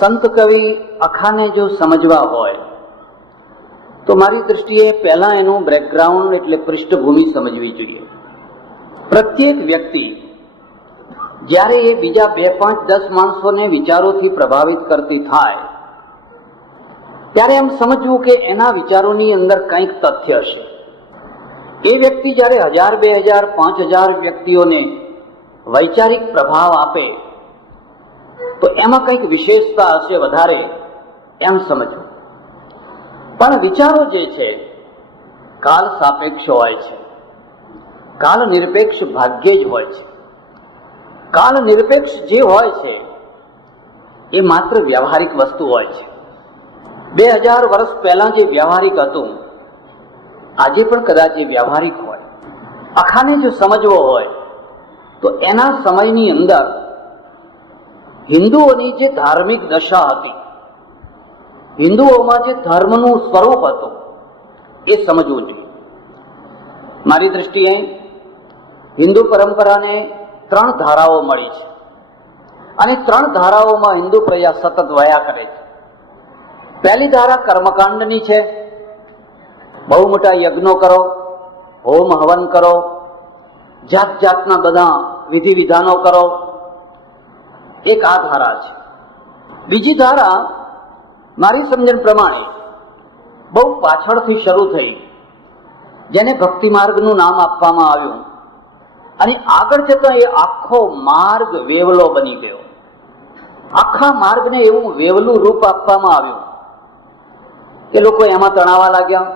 સંત કવિ અખાને જો સમજવા હોય તો મારી દૃષ્ટિએ પહેલા એનું બેકગ્રાઉન્ડ એટલે પૃષ્ઠભૂમિ સમજવી જોઈએ. પ્રત્યેક વ્યક્તિ જ્યારે એ બીજા 2, 5, 10 માણસોને વિચારોથી પ્રભાવિત કરતી થાય ત્યારે એમ સમજવું કે એના વિચારોની અંદર કંઈક તથ્ય હશે. એ વ્યક્તિ જ્યારે 1000, 2000, 5000 વ્યક્તિઓને વૈચારિક પ્રભાવ આપે તો એમાં કંઈક વિશેષતા હશે વધારે, એમ સમજવું. પણ વિચારો જે છે કાલ સાપેક્ષ હોય છે, કાલ નિરપેક્ષ ભાગ્યે જ હોય છે. કાલ નિરપેક્ષ જે હોય છે એ માત્ર વ્યવહારિક વસ્તુ હોય છે. 2000 વર્ષ પહેલા જે વ્યવહારિક હતું આજે પણ કદાચ એ વ્યવહારિક હોય. અખાને જો સમજવો હોય તો એના સમયની અંદર હિન્દુઓની જે ધાર્મિક દશા હતી, હિન્દુઓમાં જે ધર્મનું સ્વરૂપ હતું એ સમજવું જોઈએ. મારી દૃષ્ટિએ હિન્દુ પરંપરાને 3 ધારાઓ મળી છે અને 3 ધારાઓમાં હિન્દુ પ્રજા સતત વયા કરે છે. પહેલી ધારા કર્મકાંડની છે. બહુ મોટા યજ્ઞો કરો, હોમ હવન કરો, જાત જાતના બધા વિધિ વિધાનો કરો, એક આ ધારા છે. બીજી ધારા મારી સમજણ પ્રમાણે બહુ પાછળથી શરૂ થઈ, જેને ભક્તિ માર્ગનું નામ આપવામાં આવ્યું અને આગળ જતા એ આખો માર્ગ વેવલો બની ગયો. આખા માર્ગને એવું વેવલું રૂપ આપવામાં આવ્યું કે લોકો એમાં તણાવા લાગ્યા.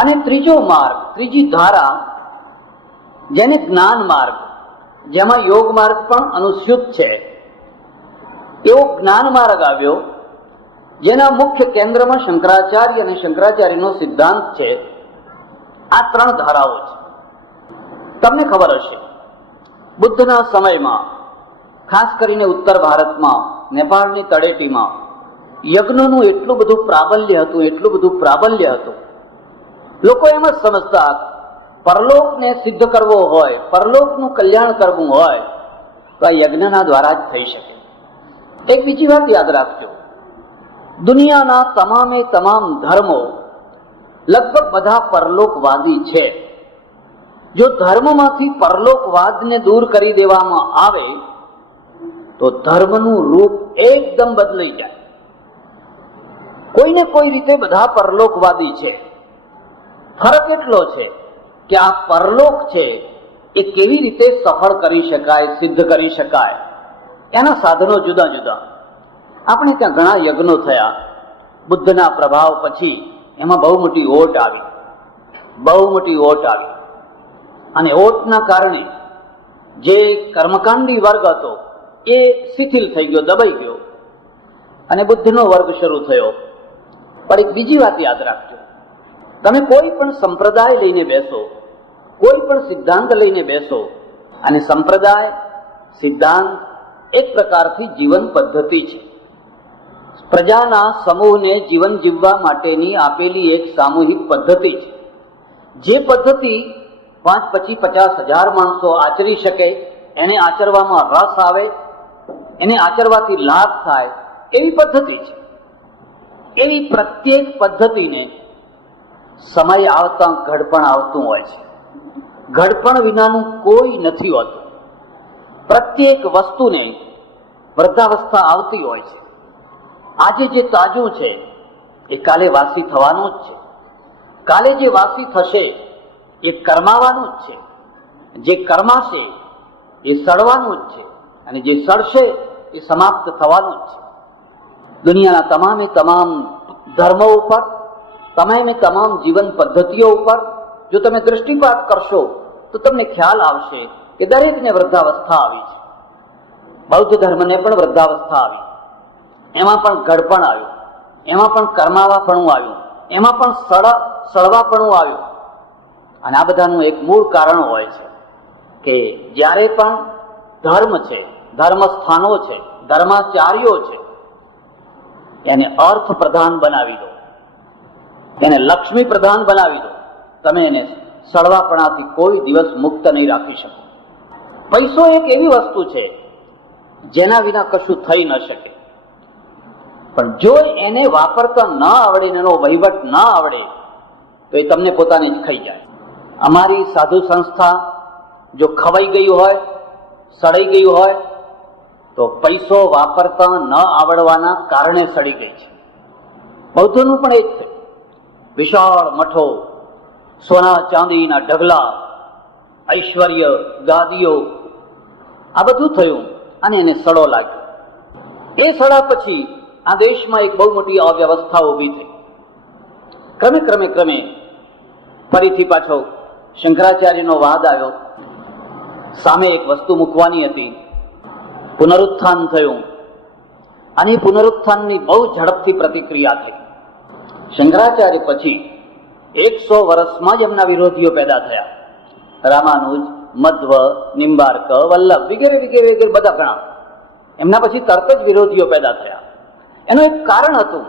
અને ત્રીજો માર્ગ, ત્રીજી ધારા, જેને જ્ઞાન માર્ગ, જેમાં યોગ માર્ગ પણ અનુસ્યુત છે, એવો જ્ઞાન માર્ગ આવ્યો, જેના મુખ્ય કેન્દ્રમાં શંકરાચાર્ય અને શંકરાચાર્યનો સિદ્ધાંત છે. આ 3 ધારાઓ છે. તમને ખબર હશે બુદ્ધના સમયમાં ખાસ કરીને ઉત્તર ભારતમાં, નેપાળની તળેટીમાં યજ્ઞનું એટલું બધું પ્રાબલ્ય હતું, એટલું બધું પ્રાબલ્ય હતું. લોકો એમ જ સમજતા પરલોકને સિદ્ધ કરવો હોય, પરલોકનું કલ્યાણ કરવું હોય તો આ યજ્ઞના દ્વારા જ થઈ શકે. એક બીજી વાત યાદ રાખજો, દુનિયાના તમામે તમામ ધર્મો લગભગ બધા પરલોકવાદી છે. જો ધર્મમાંથી પરલોકવાદને દૂર કરી દેવામાં આવે તો ધર્મનું રૂપ એકદમ બદલાઈ જાય. કોઈને કોઈ રીતે બધા પરલોકવાદી છે. ફરક એટલો છે કે આ પરલોક છે એ કેવી રીતે સફળ કરી શકાય, સિદ્ધ કરી શકાય, એના સાધનો જુદા જુદા. આપણે ત્યાં ઘણા યજ્ઞો થયા. બુદ્ધના પ્રભાવ પછી એમાં બહુ મોટી ઓટ આવી, બહુ મોટી ઓટ આવી. અને ઓટના કારણે જે કર્મકાંડી વર્ગ હતો એ શિથિલ થઈ ગયો, દબાઈ ગયો અને બુદ્ધનો વર્ગ શરૂ થયો. પણ એક બીજી વાત યાદ રાખજો, તમે કોઈ પણ સંપ્રદાય લઈને બેસો, કોઈ પણ સિદ્ધાંત લઈને બેસો, અને સંપ્રદાય, સિદ્ધાંત એક પ્રકારથી જીવન પદ્ધતિ છે. પ્રજાના સમૂહને જીવન જીવવા માટેની આપેલી એક સામૂહિક પદ્ધતિ છે. જે પદ્ધતિ 5, 25, 50,000 માણસો આચરી શકે, એને આચરવામાં રસ આવે, એને આચરવાથી લાભ થાય એવી પદ્ધતિ છે. એવી પ્રત્યેક પદ્ધતિને સમય આવતા ઘડપણ આવતું હોય છે. ઘડપણ વિનાનું કોઈ નથી હોતું. પ્રત્યેક વસ્તુને વૃદ્ધાવસ્થા આવતી હોય છે. આજે જે તાજું છે એ કાલે વાસી થવાનું જ છે. કાલે જે વાસી થશે એ કર્માવાનું જ છે. જે કર્માશે એ સડવાનું જ છે અને જે સડશે એ સમાપ્ત થવાનું જ છે. દુનિયાના તમામે તમામ ધર્મો ઉપર, તમામે તમામ જીવન પદ્ધતિઓ ઉપર જો તમે દૃષ્ટિપાત કરશો તો તમને ખ્યાલ આવશે કે દરેકને વૃદ્ધાવસ્થા આવી છે. બૌદ્ધ ધર્મને પણ વૃદ્ધાવસ્થા આવી, એમાં પણ ઘડપણ આવ્યું, એમાં પણ કર્માવાપણું આવ્યું, એમાં પણ સળવાપણું આવ્યું. અને આ બધાનું એક મૂળ કારણ હોય છે કે જ્યારે પણ ધર્મ છે, ધર્મ સ્થાનો છે, ધર્માચાર્યો છે, એને અર્થ પ્રધાન બનાવી દો, એને લક્ષ્મી પ્રધાન બનાવી દો, તમે એને સળવાપણાથી કોઈ દિવસ મુક્ત નહીં રાખી શકો. પૈસો એક એવી વસ્તુ છે જેના વિના કશું થઈ ન શકે. પણ જો એને વાપરતા ન આવડે, એનો વહીવટ ન આવડે, તો એ તમને પોતાને જ ખાઈ જાય. અમારી સાધુ સંસ્થા જો ખવાઈ ગયું હોય, સડાઈ ગયું હોય, તો પૈસો વાપરતા ન આવડવાના કારણે સડી ગઈ છે. બૌદ્ધોનું પણ એ જ થયું. વિશાળ મઠો, સોના ચાંદીના ઢગલા, ઐશ્વર્ય, ગાદીઓ, આ બધું થયું અને એને સડો લાગ્યો. એ સડા પછી આ દેશમાં એક બહુ મોટી અવ્યવસ્થા ઊભી થઈ. ક્રમે ક્રમે ક્રમે ફરીથી પાછો શંકરાચાર્યનો વાદ આવ્યો. સામે એક વસ્તુ મૂકવાની હતી, પુનરુત્થાન થયું અને એ પુનરુત્થાનની બહુ ઝડપથી પ્રતિક્રિયા થઈ. શંકરાચાર્ય પછી 100 વર્ષમાં જ એમના વિરોધીઓ પેદા થયા. રામાનુજ, મધ્વ, નિંબાર્ક, વલ્લભ વગેરે વગેરે વગેરે બધા ઘણા. એમના પછી તરત જ વિરોધીઓ પેદા થયા. એનું એક કારણ હતું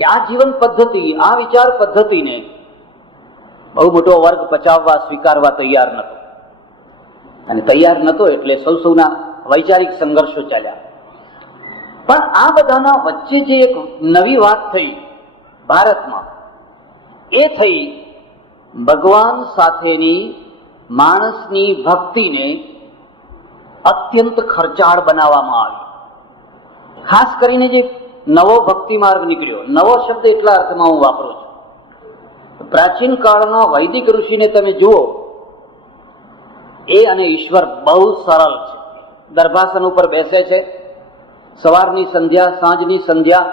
કે આ જીવન પદ્ધતિ, આ વિચાર પદ્ધતિને બહુ મોટો વર્ગ પચાવવા, સ્વીકારવા તૈયાર નહોતો. અને તૈયાર નહોતો એટલે સૌના વૈચારિક સંઘર્ષો ચાલ્યા. પણ આ બધાના વચ્ચે જે એક નવી વાત થઈ ભારતમાં, એ થઈ ભગવાન સાથેની માણસની ભક્તિને અત્યંત ખર્ચાળ બનાવવામાં આવી. ખાસ કરીને જે નવો ભક્તિ માર્ગ નીકળ્યો, નવો શબ્દ એટલા અર્થમાં હું વાપરું છું. પ્રાચીન કાળના વૈદિક ઋષિને તમે જુઓ, એ અને ઈશ્વર બહુ સરળ છે. દર્ભાસન ઉપર બેસે છે, સવારની સંધ્યા, સાંજની સંધ્યા,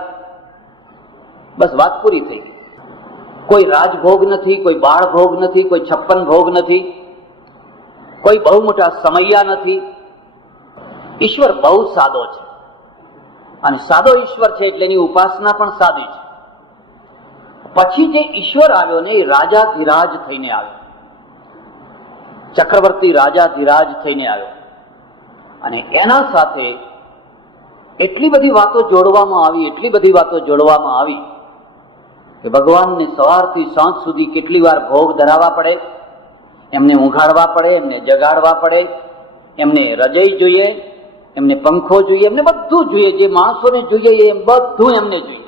બસ વાત પૂરી થઈ ગઈ. કોઈ રાજભોગ નથી, કોઈ બાળ ભોગ નથી, કોઈ 56 ભોગ નથી, કોઈ બહુ મોટા સમૈયા નથી. ઈશ્વર બહુ સાદો છે અને સાદો ઈશ્વર છે એટલે એની ઉપાસના પણ સાદી છે. પછી જે ઈશ્વર આવ્યો ને, એ રાજાધિરાજ થઈને આવ્યો, ચક્રવર્તી રાજાધિરાજ થઈને આવ્યો. અને એના સાથે એટલી બધી વાતો જોડવામાં આવી, એટલી બધી વાતો જોડવામાં આવી કે ભગવાનને સવારથી સાંજ સુધી કેટલી વાર ભોગ ધરાવવા પડે, એમને ઊંઘાડવા પડે, એમને જગાડવા પડે, એમને રજઈ જોઈએ, એમને પંખો જોઈએ, એમને બધું જોઈએ. જે માણસોને જોઈએ એ બધું એમને જોઈએ.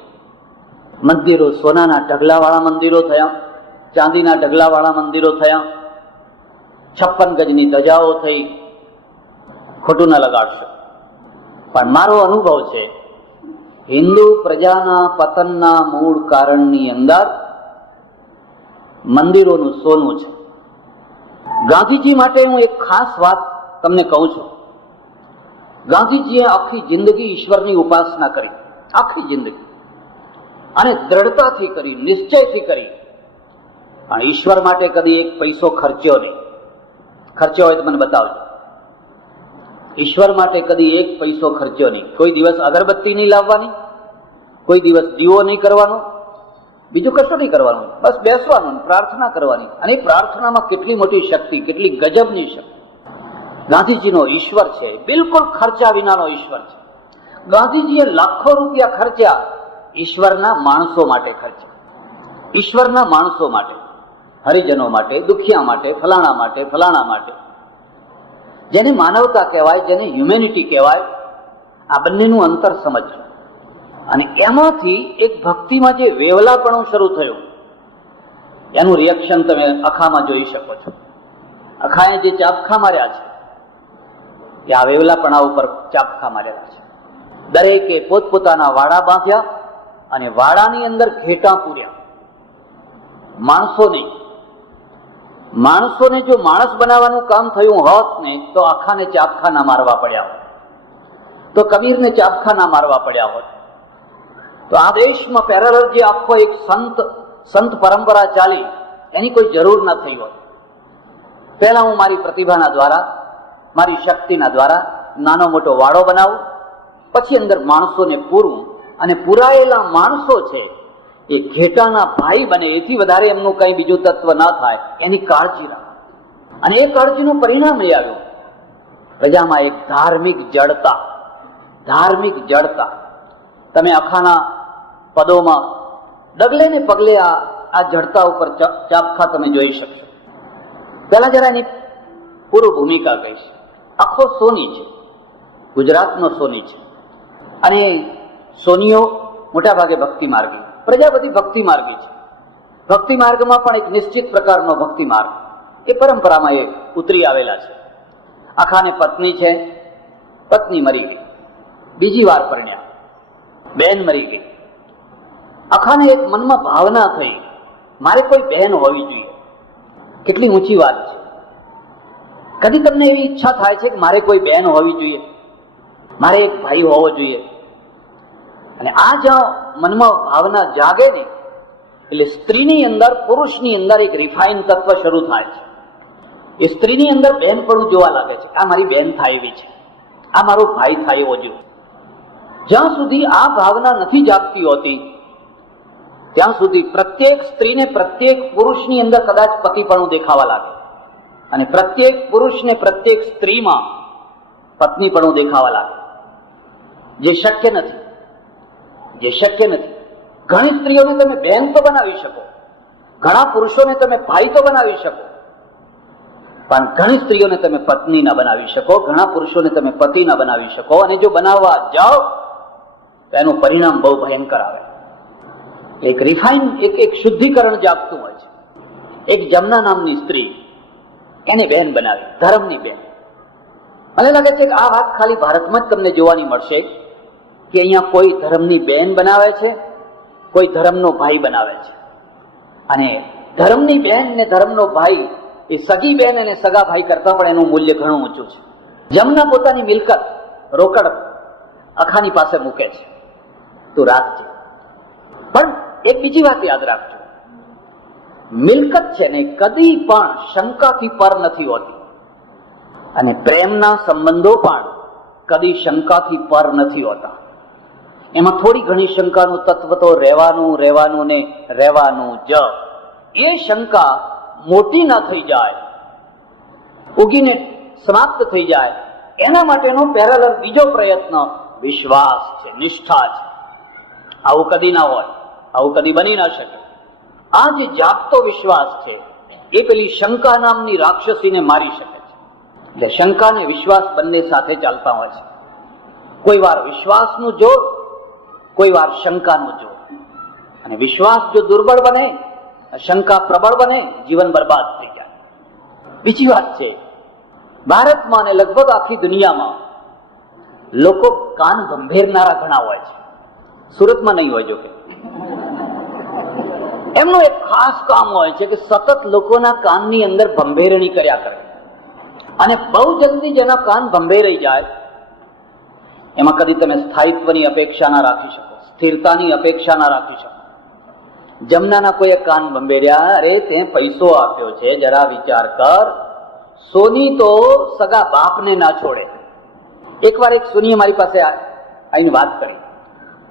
મંદિરો સોનાના ઢગલાવાળા મંદિરો થયા, ચાંદીના ઢગલાવાળા મંદિરો થયા, 56 ગજની ધજાઓ થઈ. ખોટું ન લગાડશો, પણ મારો અનુભવ છે, હિન્દુ પ્રજાના પતનના મૂળ કારણની અંદર મંદિરોનું સોનું છે. ગાંધીજી માટે હું એક ખાસ વાત તમને કહું છું. ગાંધીજીએ આખી જિંદગી ઈશ્વરની ઉપાસના કરી, આખી જિંદગી, અને દ્રઢતાથી કરી, નિશ્ચયથી કરી. પણ ઈશ્વર માટે કદી એક પૈસો ખર્ચ્યો નહીં. ખર્ચ્યો હોય તો મને બતાવજો. ઈશ્વર માટે કદી એક પૈસો ખર્ચ્યો નહીં. કોઈ દિવસ અગરબત્તી નહીં લાવવાની, કોઈ દિવસ દીવો નહીં કરવાનો, બીજું કશું નહીં કરવાનું. બસ બેસવાનું, પ્રાર્થના કરવાની. અને એ પ્રાર્થનામાં કેટલી મોટી શક્તિ, કેટલી ગજબની શક્તિ. ગાંધીજીનો ઈશ્વર છે બિલકુલ ખર્ચા વિનાનો ઈશ્વર છે. ગાંધીજીએ લાખો રૂપિયા ખર્ચ્યા, ઈશ્વરના માણસો માટે ખર્ચ્યા. ઈશ્વરના માણસો માટે, હરિજનો માટે, દુખિયા માટે, ફલાણા માટે, ફલાણા માટે. જેને માનવતા કહેવાય, જેને હ્યુમેનિટી કહેવાય, આ બંનેનું અંતર સમજવું. અને એમાંથી એક ભક્તિમાં જે વેવલાપણું શરૂ થયું, એનું રિએક્શન તમે અખામાં જોઈ શકો છો. અખાએ જે ચાપખા માર્યા છે, એ આ વેવલાપણા ઉપર ચાપખા માર્યા છે. દરેકે પોતપોતાના વાડા બાંધ્યા અને વાડાની અંદર ઘેટા પૂર્યા. માણસોને જો માણસ બનાવવાનું કામ થયું હોત ને, તો આખાને ચાપખા ના મારવા પડ્યા હોત, તો કબીરને ચાપખા ના મારવા પડ્યા હોત, તો આ દેશમાં પેરેલલ જે આખો એક સંત પરંપરા ચાલી, એની કોઈ જરૂર ના થઈ હોત. પહેલા હું મારી પ્રતિભાના દ્વારા, મારી શક્તિના દ્વારા નાનો મોટો વાડો બનાવું, પછી અંદર માણસોને પૂરવું, અને પૂરાયેલા માણસો છે એ ઘેટાના ભાઈ બને, એથી વધારે એમનું કઈ બીજું તત્વ ના થાય, એની કાળજી રાખ. અને એ કાળજીનું પરિણામ એ આવ્યું, પ્રજામાં એક ધાર્મિક જડતા. તમે અખાના પદોમાં ડગલે ને પગલે આ જડતા ઉપર ચાપખા તમે જોઈ શકશો. પહેલા જરા એની પૂર્વ ભૂમિકા કહીશ. આખો સોની છે, ગુજરાતનો સોની છે. અને સોનીઓ મોટા ભાગે ભક્તિ માર્ગી. પ્રજા બધી ભક્તિ માર્ગી છે. ભક્તિ માર્ગમાં પણ એક નિશ્ચિત પ્રકારનો ભક્તિ માર્ગ એ પરંપરામાં એ ઉતરી આવેલા છે. આખાને પત્ની છે, પત્ની મરી ગઈ, બીજી વાર પરણ્યા, બેન મરી ગઈ. આખાને એક મનમાં ભાવના થઈ, મારે કોઈ બહેન હોવી જોઈએ. કેટલી ઊંચી વાત છે. કદી તમને એવી ઈચ્છા થાય છે કે મારે કોઈ બહેન હોવી જોઈએ, મારે એક ભાઈ હોવો જોઈએ? અને આ જ્યાં મનમાં ભાવના જાગે ને, એટલે સ્ત્રીની અંદર, પુરુષની અંદર એક રિફાઇન તત્વ શરૂ થાય છે. એ સ્ત્રીની અંદર બહેનપણું જોવા લાગે છે. આ મારી બહેન થાય એવી છે, આ મારો ભાઈ થાય એવો જોઈએ. જ્યાં સુધી આ ભાવના નથી જાગતી હોતી ત્યાં સુધી પ્રત્યેક સ્ત્રીને પ્રત્યેક પુરુષની અંદર કદાચ પતિપણું દેખાવા લાગે, અને પ્રત્યેક પુરુષને પ્રત્યેક સ્ત્રીમાં પત્નીપણું દેખાવા લાગે, જે શક્ય નથી. જે શક્ય નથી. ઘણી સ્ત્રીઓને તમે બહેન તો બનાવી શકો, ઘણા પુરુષોને તમે ભાઈ તો બનાવી શકો, પણ ઘણી સ્ત્રીઓને તમે પત્ની ના બનાવી શકો, ઘણા પુરુષોને તમે પતિ ના બનાવી શકો. અને જો બનાવવા જાઓ તો એનું પરિણામ બહુ ભયંકર આવે. એક રિફાઇન, એક શુદ્ધિકરણ જાગતું હોય છે. એક જમના નામની સ્ત્રી, એને બહેન બનાવી, ધર્મની બહેન. મને લાગે છે કે આ વાત ખાલી ભારતમાં જ તમને જોવાની મળશે કે અહીંયા કોઈ ધર્મની બહેન બનાવે છે, કોઈ ધર્મનો ભાઈ બનાવે છે. અને ધર્મની બહેન ને ધર્મનો ભાઈ એ સગી બહેન અને સગા ભાઈ કરતા પણ એનું મૂલ્ય ઘણું ઊંચું છે. જમના પોતાની મિલકત રોકડ અખાની પાસે મૂકે છે, તું રાખજે. પણ એક બીજી વાત યાદ રાખજો, મિલકત છે ને કદી પણ શંકાથી પર નથી હોતી, અને પ્રેમના સંબંધો પણ કદી શંકાથી પર નથી હોતા. એમાં થોડી ઘણી શંકાનું તત્વ તો રહેવાનું ને રહેવાનું જ. એ શંકા મોટી ના થઈ જાય, ઉગીને સમાપ્ત થઈ જાય, એના માટેનો પેરેલલ બીજો પ્રયત્ન વિશ્વાસ છે, નિષ્ઠા છે. આવું કદી ના હોય, આવું કદી બની ના શકે. આ જે જાગતો વિશ્વાસ છે એ પેલી શંકા નામની રાક્ષસીને મારી શકે છે. એટલે શંકા અને વિશ્વાસ બંને સાથે ચાલતા હોય છે. કોઈ વાર વિશ્વાસનું જોર, કોઈ વાર શંકાનું જોર. અને વિશ્વાસ જો દુર્બળ બને, શંકા પ્રબળ બને, જીવન બરબાદ થઈ જાય. બીજી વાત છે, ભારતમાં અને લગભગ આખી દુનિયામાં લોકો કાન ગંભીરનારા ઘણા હોય છે. સુરતમાં નહીં હોય, જો કે એમનું એક ખાસ કામ હોય છે કે સતત લોકોના કાનની અંદર ભંભેરણી કર્યા કરે. અને બહુ જલ્દી જેના કાન ભંભેરાઈ જાય એમાં કદી તમે સ્થાયિત્વની અપેક્ષા ના રાખી શકો, સ્થિરતાની અપેક્ષા ના રાખી શકો. જમનાના કોઈએ કાન ભંભેર્યા, અરે તે પૈસો આપ્યો છે, જરા વિચાર કર. સોની તો સગા બાપને ના છોડે. એકવાર એક સોનીએ મારી પાસે આવીને વાત કરી.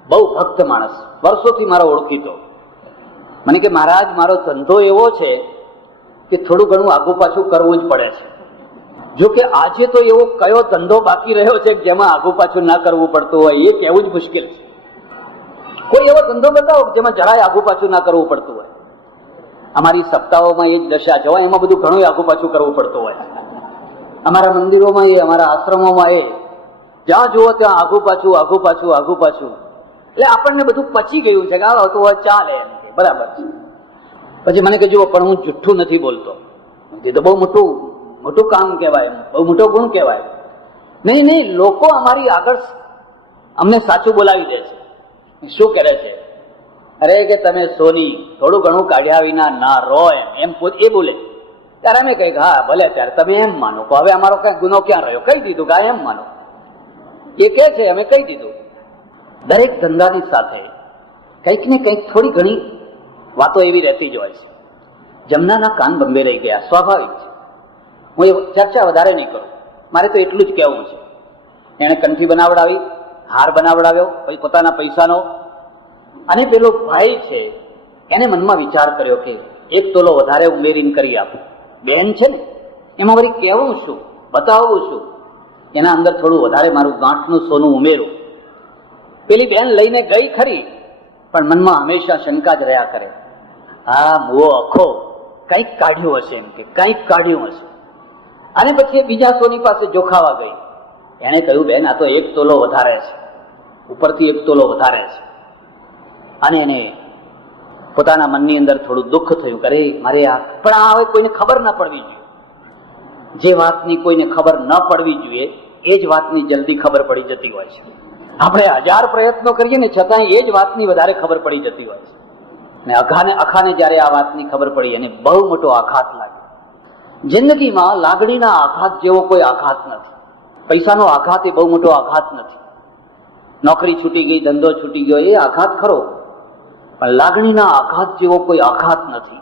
બહુ ભક્ત માણસ, વર્ષોથી મારો ઓળખીતો. મને કે મહારાજ, મારો ધંધો એવો છે કે થોડું ઘણું આગુ પાછું કરવું જ પડે છે. જો કે આજે તો એવો કયો ધંધો બાકી રહ્યો છે જેમાં આગુ પાછું ના કરવું પડતું હોય, એ કહેવું જ મુશ્કેલ છે. કોઈ એવો ધંધો બતાવો જેમાં જરાય આગુ પાછું ના કરવું પડતું હોય. અમારી સપ્તાહોમાં એ જ દશા છે, એમાં બધું ઘણું આગુ પાછું કરવું પડતું હોય. અમારા મંદિરોમાં એ, અમારા આશ્રમોમાં એ, જ્યાં જુઓ ત્યાં આગુ પાછું, આગુ પાછું, આગુ પાછું. એટલે આપણને બધું પચી ગયું છે કે આ તો ચાલે, એમ કે બરાબર છે. પછી મને કે જુઓ, પણ હું જુઠ્ઠું નથી બોલતો. એ તો બહુ મોટું કામ કહેવાય, બહુ મોટો ગુણ કહેવાય. નહીં, લોકો અમારી આગળ અમને સાચું બોલાવી દે છે. શું કરે છે? અરે કે તમે સોની થોડું ઘણું કાઢ્યા વિના ના રહો, એમ એ બોલે. ત્યારે અમે કહીએ હા ભલે, ત્યારે તમે એમ માનો. હવે અમારો કઈ ગુનો ક્યાં રહ્યો? કહી દીધું કે એમ માનો. એ કે છે, અમે કહી દીધું. દરેક ધંધાની સાથે કંઈક ને કંઈક થોડી ઘણી વાતો એવી રહેતી જ હોય છે. જમનાના કાન બંબે રહી ગયા, સ્વાભાવિક છે. હું એ ચર્ચા વધારે નહીં કરું, મારે તો એટલું જ કહેવું છે. એણે કંઠી બનાવડાવી, હાર બનાવડાવ્યો પોતાના પૈસાનો, અને પેલો ભાઈ છે એને મનમાં વિચાર કર્યો કે એક તોલો વધારે ઉમેરીને કરી આપું. બેન છે ને, એમાં વળી કહેવું શું, બતાવવું શું, એના અંદર થોડું વધારે મારું ગાંઠનું સોનું ઉમેરું. પેલી બેન લઈને ગઈ ખરી, પણ મનમાં હંમેશા શંકા જ રહ્યા કરે. હા, મુઓ અખો કંઈક કાઢ્યું હશે, એમ કે કંઈક કાઢ્યું હશે. અને પછી બીજા સોની પાસે જોખાવા ગઈ. એણે કહ્યું બેન, આ તો એક તોલો વધારે છે, ઉપરથી એક તોલો વધારે છે. અને એને પોતાના મનની અંદર થોડું દુઃખ થયું, કરે મારે આ પણ આ હવે કોઈને ખબર ન પડવી જોઈએ. જે વાતની કોઈને ખબર ન પડવી જોઈએ એ જ વાતની જલ્દી ખબર પડી જતી હોય છે. આપણે 1000 પ્રયત્નો કરીએ ને છતાં એ જ વાતની વધારે ખબર પડી જતી હોય છે. અને અખાને જયારે આ વાતની ખબર પડી એને બહુ મોટો આઘાત લાગ્યો. જિંદગીમાં લાગણીના આઘાત જેવો કોઈ આઘાત નથી. પૈસાનો આઘાત એ બહુ મોટો આઘાત નથી. નોકરી છૂટી ગઈ, ધંધો છૂટી ગયો, એ આઘાત ખરો, પણ લાગણીના આઘાત જેવો કોઈ આઘાત નથી.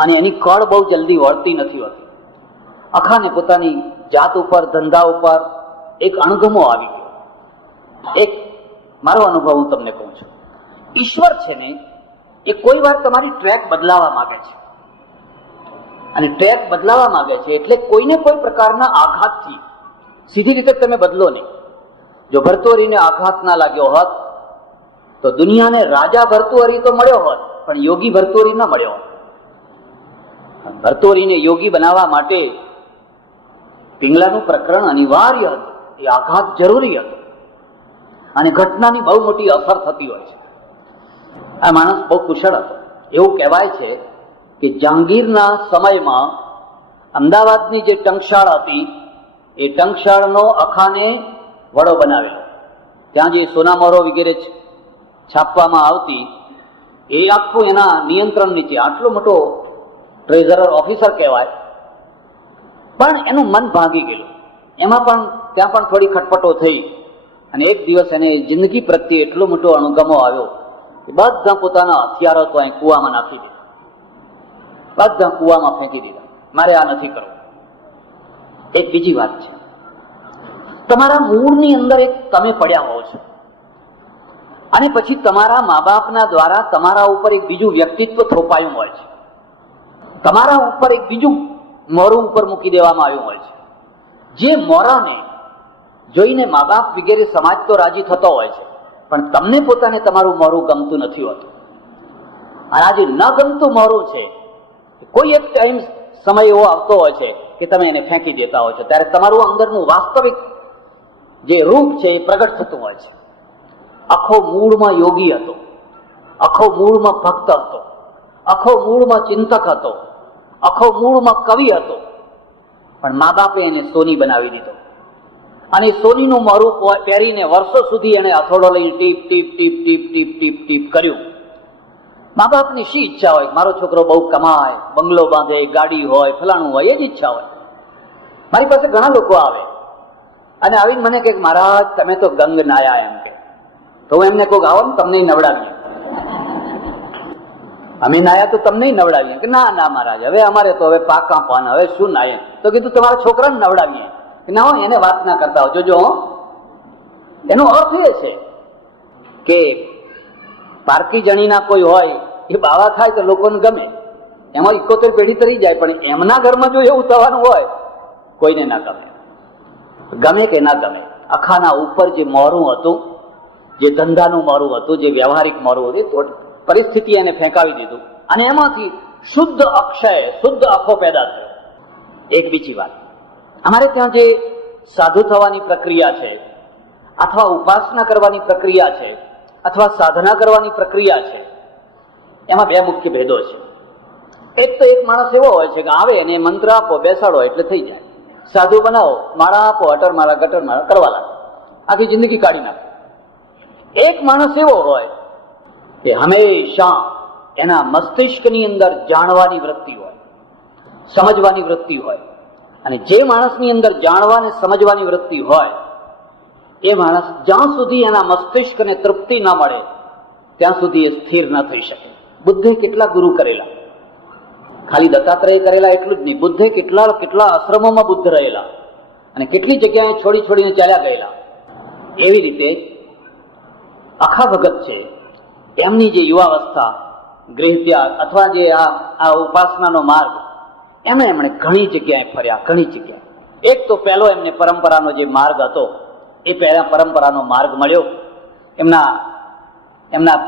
અને એની કળ બહુ જલ્દી વળતી નથી હોતી. અખાને પોતાની જાત ઉપર, ધંધા ઉપર એક અણગમો આવી ગયો. એક મારો અનુભવ હું તમને કહું છું. ઈશ્વર છે ને એ કોઈ વાર તમારી ટ્રેક બદલાવા માંગે છે, અને ટ્રેક બદલાવા માંગે છે એટલે કોઈને કોઈ પ્રકારના આઘાતથી સીધી રીતે તમે બદલો નહીં. જો ભર્તુહરીને આઘાત ના લાગ્યો હોત તો દુનિયાને રાજા ભર્તુહરી તો મળ્યો હોત, પણ યોગી ભર્તુહરી ન મળ્યો હોત. ભર્તુહરીને યોગી બનાવવા માટે પિંગલાનું પ્રકરણ અનિવાર્ય હતું, એ આઘાત જરૂરી હતું, અને ઘટનાની બહુ મોટી અસર થતી હોય છે. આ માણસ બહુ કુશળ હતો. એવું કહેવાય છે કે જહાંગીરના સમયમાં અમદાવાદની જે ટંકશાળ હતી એ ટંકશાળનો અખાને વડો બનાવેલો. ત્યાં જે સોનામોહરો વગેરે છાપવામાં આવતી એ આખું એના નિયંત્રણ નીચે. આટલો મોટો ટ્રેઝરર ઓફિસર કહેવાય, પણ એનું મન ભાંગી ગયેલું. એમાં પણ ત્યાં પણ થોડી ખટપટો થઈ, અને એક દિવસ એને જિંદગી પ્રત્યે એટલો મોટો અણગમો આવ્યો કે બધા પોતાના હથિયારો તો અહીં કૂવામાં નાખી દીધા, બધા કૂવામાં ફેંકી દીધા. મારે આ નથી કરવું. એક બીજી વાત છે, તમારા મૂળની અંદર એક તમે પડ્યા હોવ છો, અને પછી તમારા મા બાપના દ્વારા તમારા ઉપર એક બીજું વ્યક્તિત્વ થોપાયું હોય છે. તમારા ઉપર એક બીજું મોરું ઉપર મૂકી દેવામાં આવ્યું હોય છે. જે મોરાને જોઈને મા બાપ વગેરે સમાજ તો રાજી થતો હોય છે, પણ તમને પોતાને તમારું મોરું ગમતું નથી હોતું. અને આ જે ન ગમતું મોરું છે, કોઈ એક ટાઈમ સમય એવો આવતો હોય છે કે તમે એને ફેંકી દેતા હોય છો, ત્યારે તમારું અંદરનું વાસ્તવિક જે રૂપ છે એ પ્રગટ થતું હોય છે. આખો મૂળમાં યોગી હતો, આખો મૂળમાં ભક્ત હતો, આખો મૂળમાં ચિંતક હતો, આખો મૂળમાં કવિ હતો, પણ મા બાપે એને સોની બનાવી દીધો. અને સોનીનું મોરું પહેરીને વર્ષો સુધી એને હથોડો લઈને tip tip tip tip tip tip tip કર્યું. મા બાપની શી ઈચ્છા હોય? મારો છોકરો બહુ કમાય, બંગલો બાંધે, ગાડી હોય, ફલાણું હોય, એ જ ઈચ્છા હોય. મારી પાસે ઘણા લોકો આવે અને આવીને મને કહે, મહારાજ તમે તો ગંગ નાયા, એમ કે. તો હું એમને કહું, આવો ને તમને નવડાવીએ. અમે નાયા તો તમને નવડાવીએ. કે ના ના મહારાજ, હવે અમારે તો હવે પાકા પાન, હવે શું નાયે? તો કીધું તમારા છોકરાને નવડાવીએ. ના હોય, એને વાત ના કરતા હો. જોજો, એનો અર્થ એ છે કે પારકી જણીના કોઈ હોય એ બાવા થાય તો લોકોને ગમે, એમાં 71 પેઢી તરી જાય, પણ એમના ઘરમાં જો એવું થવાનું હોય કોઈને ના ગમે. ગમે કે ના ગમે, અખાના ઉપર જે મોરું હતું, જે ધંધાનું મોરું હતું, જે વ્યવહારિક મોરું હતું, પરિસ્થિતિ એને ફેંકાવી દીધું, અને એમાંથી શુદ્ધ અક્ષય, શુદ્ધ અખો પેદા થયો. એક બીજી વાત, અમારે ત્યાં જે સાધુ થવાની પ્રક્રિયા છે, અથવા ઉપાસના કરવાની પ્રક્રિયા છે, અથવા સાધના કરવાની પ્રક્રિયા છે, એમાં બે મુખ્ય ભેદો છે. એક તો એક માણસ એવો હોય છે કે આવે એને મંત્ર આપો, બેસાડો એટલે થઈ જાય. સાધુ બનાવો, માળા આપો, અટર માળા ગટર માળા કરવા લાગે, આખી જિંદગી કાઢી નાખે. એક માણસ એવો હોય કે હંમેશા એના મસ્તિષ્કની અંદર જાણવાની વૃત્તિ હોય, સમજવાની વૃત્તિ હોય. અને જે માણસની અંદર જાણવા અને સમજવાની વૃત્તિ હોય એ માણસ જ્યાં સુધી એના મસ્તિષ્કને તૃપ્તિ ન મળે ત્યાં સુધી એ સ્થિર ન થઈ શકે. બુદ્ધે કેટલા ગુરુ કરેલા, ખાલી દત્તાત્રેય કરેલા એટલું જ નહીં, બુદ્ધે કેટલા આશ્રમોમાં બુદ્ધ રહેલા, અને કેટલી જગ્યાએ છોડી છોડીને ચાલ્યા ગયેલા. એવી રીતે અખા ભગત છે, એમની જે યુવાવસ્થા, ગૃહત્યાગ અથવા જે આ ઉપાસનાનો માર્ગ, એમણે ઘણી જગ્યાએ ફર્યા, ઘણી જગ્યાએ. એક તો પહેલો એમને પરંપરાનો જે માર્ગ હતો એ પહેલા પરંપરાનો માર્ગ મળ્યો. એમના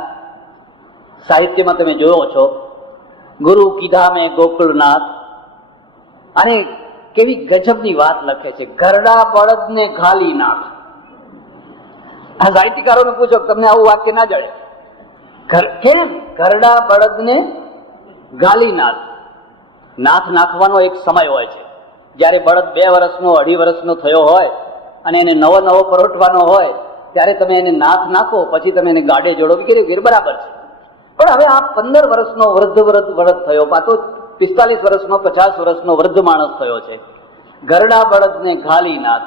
સાહિત્યમાં તમે જોયો છો, ગુરુ કીધા મેં ગોકુળનાથ, અને કેવી ગજબની વાત લખે છે, ઘરડા બળદને ઘાલી નાખ. આ સાહિત્યકારોને પૂછો, તમને આવું વાક્ય ના જડે. કેમ ઘરડા બળદને ગાલી નાથ. નાથ નાખવાનો એક સમય હોય છે. જયારે બળદ 2 વર્ષનો 2.5 વર્ષનો થયો હોય અને એને નવો નવો પરોઠવાનો હોય ત્યારે તમે એને નાથ નાખો, પછી તમે એને ગાડે જોડો વગેરે બરાબર છે. પણ હવે આ 15 વર્ષનો વૃદ્ધ થયો, પાછો 45 વર્ષનો 50 વર્ષનો વૃદ્ધ માણસ થયો છે. ઘરડા બળદને ગાલી નાથ.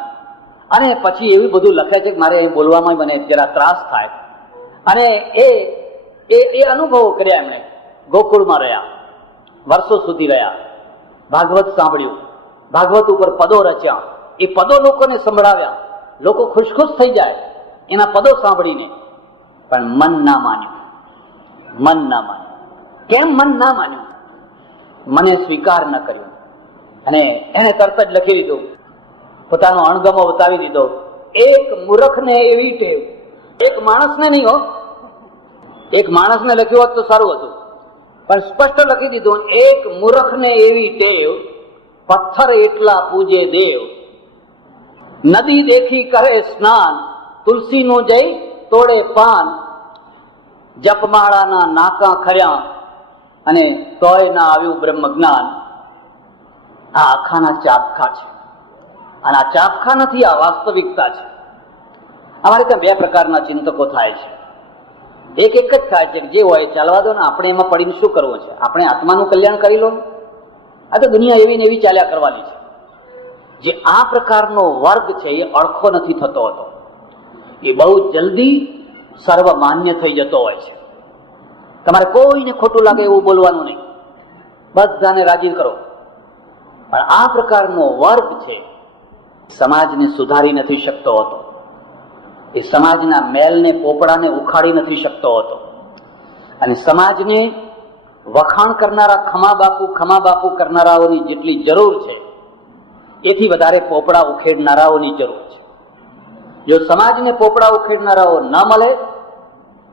અને પછી એવું બધું લખે છે કે મારે અહીં બોલવામાં મને જરા ત્રાસ થાય. અને એ અનુભવો કર્યા એમણે. ગોકુળમાં રહ્યા, વર્ષો સુધી રહ્યા, ભાગવત સાંભળ્યું, ભાગવત ઉપર પદો રચ્યા, એ પદો લોકોને સંભળાવ્યા, લોકો ખુશ થઈ જાય એના પદો સાંભળીને. પણ મન ના માન્યું. કેમ મન ના માન્યું? મને સ્વીકાર ન કર્યો. અને એને તરત જ લખી લીધું, પોતાનો અણગમો બતાવી દીધો. એક મૂર્ખને એવી ટેવ, એક માણસને નહીં હો, એક માણસને લખ્યું હોત તો સારું હતું, પણ સ્પષ્ટ લખી દીધું, એક મૂર્ખને એવી ટેવ, પથ્થર એટલા પૂજે દેવ, નદી દેખી કરે સ્નાન, તુલસીનું જઈ તોડે પાન, જપમાળાના નાકા ખર્યા અને તોય ના આવ્યું બ્રહ્મ જ્ઞાન. આ આખાના ચાબખા છે. અને આ ચાબખા નથી, આ વાસ્તવિકતા છે. અમારે ત્યાં 2 પ્રકારના ચિંતકો થાય છે. એક જ થાય છે, જે હોય ચાલવા દો ને, આપણે એમાં પડીને શું કરવું છે? આપણે આત્માનું કલ્યાણ કરી લો ને. આ તો દુનિયા એવી ને એવી ચાલ્યા કરવાની છે. જે આ પ્રકારનો વર્ગ છે એ અળખો નથી થતો હતો. એ બહુ જલ્દી સર્વમાન્ય થઈ જતો હોય છે. તમારે કોઈને ખોટું લાગે એવું બોલવાનું નહીં, બધાને રાજી કરો. પણ આ પ્રકારનો વર્ગ છે સમાજને સુધારી નથી શકતો હતો. એ સમાજના મેલને પોપડાને ઉખાડી નથી શકતો હતો. અને સમાજને વખાણ કરનારા ખમા બાપુ કરનારાઓની જેટલી જરૂર છે એથી વધારે પોપડા ઉખેડનારાઓની જરૂર છે. જો સમાજને પોપડા ઉખેડનારાઓ ન મળે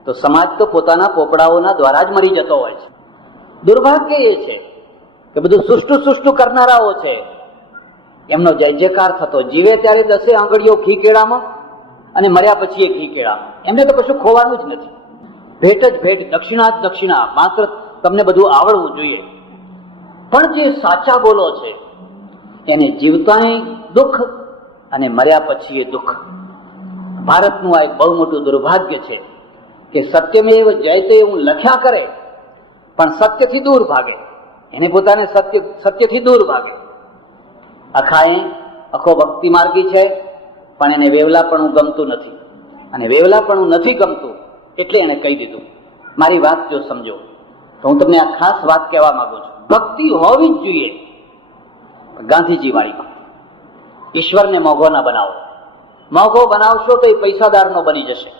તો સમાજ તો પોતાના પોપડાઓના દ્વારા જ મરી જતો હોય છે. દુર્ભાગ્ય એ છે કે બધું સુષ્ટુ કરનારાઓ છે એમનો જય જયકાર થતો. જીવે ત્યારે 10 આંગળીઓ ઘી કેળામાં અને મર્યા પછી એ ઘી કેળામાં. એમને તો કશું ખોવાનું જ નથી. ભેટ જ ભેટ, દક્ષિણા જ દક્ષિણા. માત્ર તમને બધું આવડવું જોઈએ. પણ જે સાચા બોલો છે એને જીવતાંય દુઃખ અને મર્યા પછી એ દુઃખ. ભારતનું આ એક બહુ મોટું દુર્ભાગ્ય છે કે સત્યમેવ જયતે એવું લખ્યા કરે પણ સત્યથી દૂર ભાગે. એને પોતાને સત્યથી દૂર ભાગે. આખો ભક્તિ માર્ગી છે પણ એને વેવલાપણું ગમતું નથી. અને વેવલાપણું નથી ગમતું એટલે એને કહી દીધું. મારી વાત જો સમજો તો હું તમને આ ખાસ વાત કહેવા માંગુ છું. ભક્તિ હોવી જ જોઈએ ગાંધીજી વાળીમાં. ઈશ્વરને મોંઘો ના બનાવો. મોંઘો બનાવશો તો એ પૈસાદારનો બની જશે.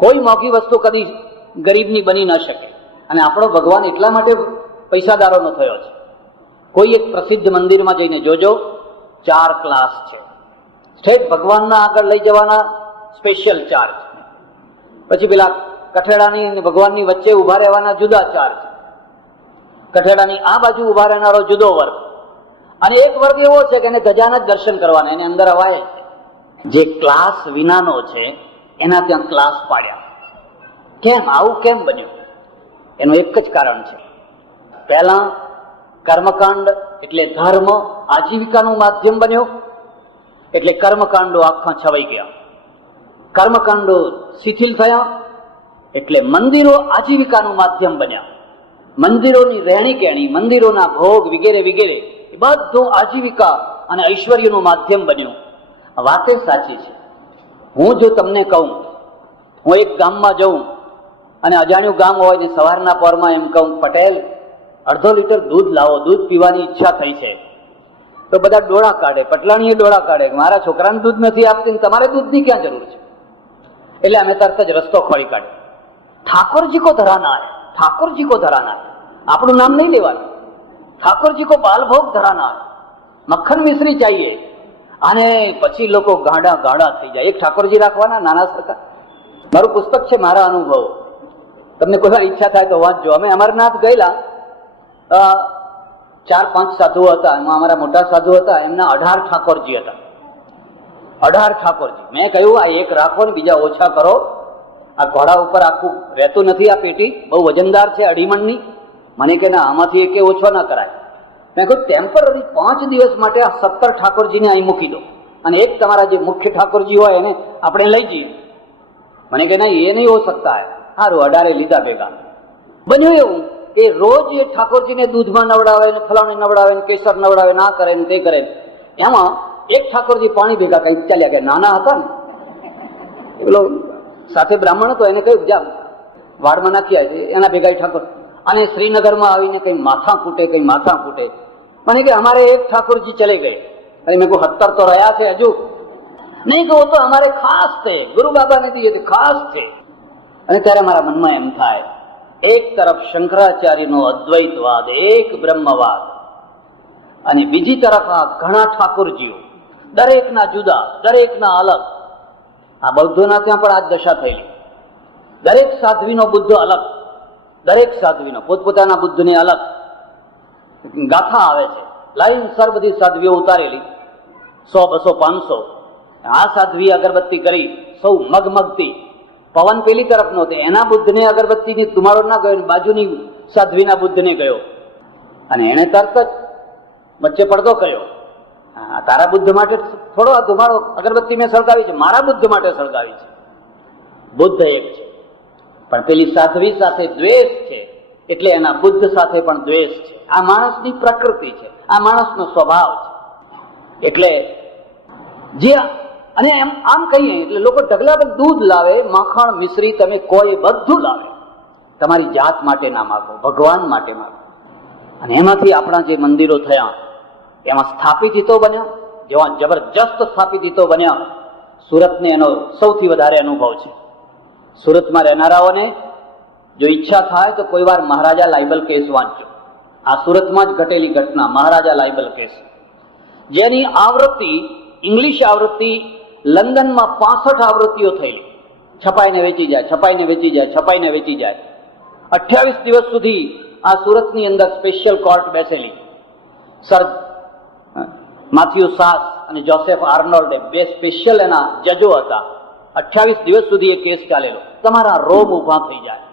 કોઈ મોંઘી વસ્તુ કદી ગરીબની બની ન શકે. અને આપણો ભગવાન એટલા માટે પૈસાદારોનો થયો છે. કોઈ એક પ્રસિદ્ધ મંદિરમાં જઈને જોજો, 4 ક્લાસ છે. સ્ટેટ ભગવાનના આગળ લઈ જવાના સ્પેશિયલ ચાર્જ, પછી પેલા કઠેડાની અને ભગવાનની વચ્ચે ઉભા રહેવાના જુદા ચાર્જ, કઠેડાની આ બાજુ ઉભા રહેનારો જુદો વર્ગ, અને એક વર્ગ એવો છે કે એને ગજાના જ દર્શન કરવાના, એને અંદર અવાય. જે ક્લાસ વિનાનો છે એના ત્યાં ક્લાસ પાડ્યા. કેમ આવું કેમ બન્યું? એનું એક જ કારણ છે. પહેલા કર્મકાંડ એટલે ધર્મ આજીવિકાનું માધ્યમ બન્યો, એટલે કર્મકાંડો આખા છવાઈ ગયા. કર્મકાંડો શિથિલ થયા એટલે મંદિરો આજીવિકાનું માધ્યમ બન્યા. મંદિરોની રહેણી કહેણી, મંદિરોના ભોગ વગેરે વગેરે એ બધું આજીવિકા અને ઐશ્વર્યનું માધ્યમ બન્યું. વાત એ સાચી છે. હું જો તમને કહું, હું એક ગામમાં જઉં અને અજાણ્યું ગામ હોય ને સવારના પહોરમાં એમ કહું, પટેલ 1/2 લીટર દૂધ લાવો, દૂધ પીવાની ઈચ્છા થઈ છે, તો બધા ડોળા કાઢે. પટલાણીએ ડોળા કાઢે, મારા છોકરાને દૂધ નથી આપતી, તમારે દૂધની ક્યાં જરૂર છે? એટલે અમે તરત જ રસ્તો ખોલી કાઢ્યો. ઠાકોરજી કો ધરાના હૈ, ઠાકોરજી કો ધરાના હૈ. આપણું નામ નહીં લેવાનું. ઠાકોરજી કો બાલભોગ ધરાના હૈ, મક્ખન મિશ્રી ચાહીએ. અને પછી લોકો ગાડા થઈ જાય. એક ઠાકોરજી રાખવાના નાના સરકાર. મારું પુસ્તક છે મારા અનુભવો, તમને કોઈ વાર ઈચ્છા થાય તો વાંચજો. અમે અમરનાથ ગયેલા, 4-5 સાધુઓ હતા. એમાં અમારા મોટા સાધુ હતા, એમના 18 ઠાકોરજી હતા. 18 ઠાકોરજી. મેં કહ્યું આ એક રાખો ને બીજા ઓછા કરો, આ ઘોડા ઉપર આખું રહેતું નથી, આ પેટી બહુ વજનદાર છે, અઢીમણની. મને કે ના, આમાંથી એકે ઓછો ના કરાય. મેં કહ્યું ટેમ્પરરી 5 દિવસ માટે આ 17 ઠાકોરજીને અહીં મૂકી દો અને એક તમારા જે મુખ્ય ઠાકોરજી હોય એને આપણે લઈ જઈએ. મને કે નહીં, એ નહીં હો શકતા હે. સારું, 18 લીધા ભેગા. બન્યું એવું કે રોજ એ ઠાકોરજીને દૂધમાં નવડાવે ને ફલાણે નવડાવે ને કેસર નવડાવે, ના કરે ને તે કરે. એમાં એક ઠાકોરજી પાણી ભેગા કઈ ચાલ્યા ગયા. નાના હતા ને, પેલો સાથે બ્રાહ્મણ હતો, એને કહ્યું જા વાડમાં નાખી આવે, એના ભેગા ઠાકોર. અને શ્રીનગરમાં આવીને કઈ માથા ફૂટે, કઈ માથા ફૂટે. મને કે અમારે એક ઠાકોરજી ચલે ગયે. અરે મેં કહું 70 તો રહ્યા છે હજુ. નહીં કહું તો અમારે ખાસ છે, ગુરુ બાબાને દીએ ખાસ છે. અને ત્યારે મારા મનમાં એમ થાય, એક તરફ શંકરાચાર્યનો અદ્વૈતવાદ, એક બ્રહ્મવાદ, અને બીજી તરફ આ ઘણા ઠાકોરજીઓ, દરેકના જુદા, દરેકના અલગ. આ બૌદ્ધોના ત્યાં પણ આ દશા થયેલી. દરેક સાધ્વીનો બુદ્ધ અલગ, દરેક સાધ્વીનો પોતપોતાના બુદ્ધને અલગ. ગાથા આવે છે, લાઈન સર બધી સાધ્વીઓ ઉતારેલી, 100, 200, 500. આ સાધ્વી અગરબત્તી કરી, સૌ મગમગતી. પવન પેલી તરફ નહોતો, એના બુદ્ધને અગરબત્તીની ધુમાડો ના ગયો, બાજુની સાધ્વીના બુદ્ધને ગયો. અને એને તરત જ વચ્ચે પડદો કર્યો. તારા બુદ્ધ માટે થોડો આ ધુમાડો અગરબત્તી મેં સળગાવી છે, મારા બુદ્ધ માટે સળગાવી છે. બુદ્ધ એક છે, પણ પેલી સાધ્વી સાથે દ્વેષ છે, એટલે એના બુદ્ધ સાથે પણ દ્વેષ છે. આ માણસની પ્રકૃતિ છે, આ માણસનો સ્વભાવ છે. એટલે જે અને એમ આમ કહીએ એટલે લોકો ઢગલા દૂધ લાવે, માખણ, મિશ્રી, તમે કોઈ બધું લાવે. તમારી જાત માટે ના માગો, ભગવાન માટે માગો. અને એમાંથી આપણા જે મંદિરો થયા, એમાં સ્થાપિત હિતો બન્યા, જેવા જબરજસ્ત સ્થાપિત હિતો બન્યા. સુરતને એનો સૌથી વધારે અનુભવ છે. સુરતમાં રહેનારાઓને જો ઈચ્છા થાય તો કોઈ વાર મહારાજા લાયબલ કેસ વાંચજો. આ સુરતમાં જ ઘટેલી ઘટના, મહારાજા લાયબલ કેસ, જેની આવૃત્તિ, ઇંગ્લિશ આવૃત્તિ લંડનમાં 65 આવૃત્તિઓ થયેલી. છપાઈને વેચી જાય, છપાઈને વેચી જાય, છપાઈને વેચી જાય. 28 દિવસ સુધી આ સુરતની અંદર સ્પેશિયલ કોર્ટ બેસેલી. સર માથ્યુ સાસ અને જોસેફ આર્નોલ્ડ, બે સ્પેશિયલ એના જજો હતા. 28 દિવસ સુધી એ કેસ ચાલેલો. તમારા રોમ ઉભા થઈ જાય.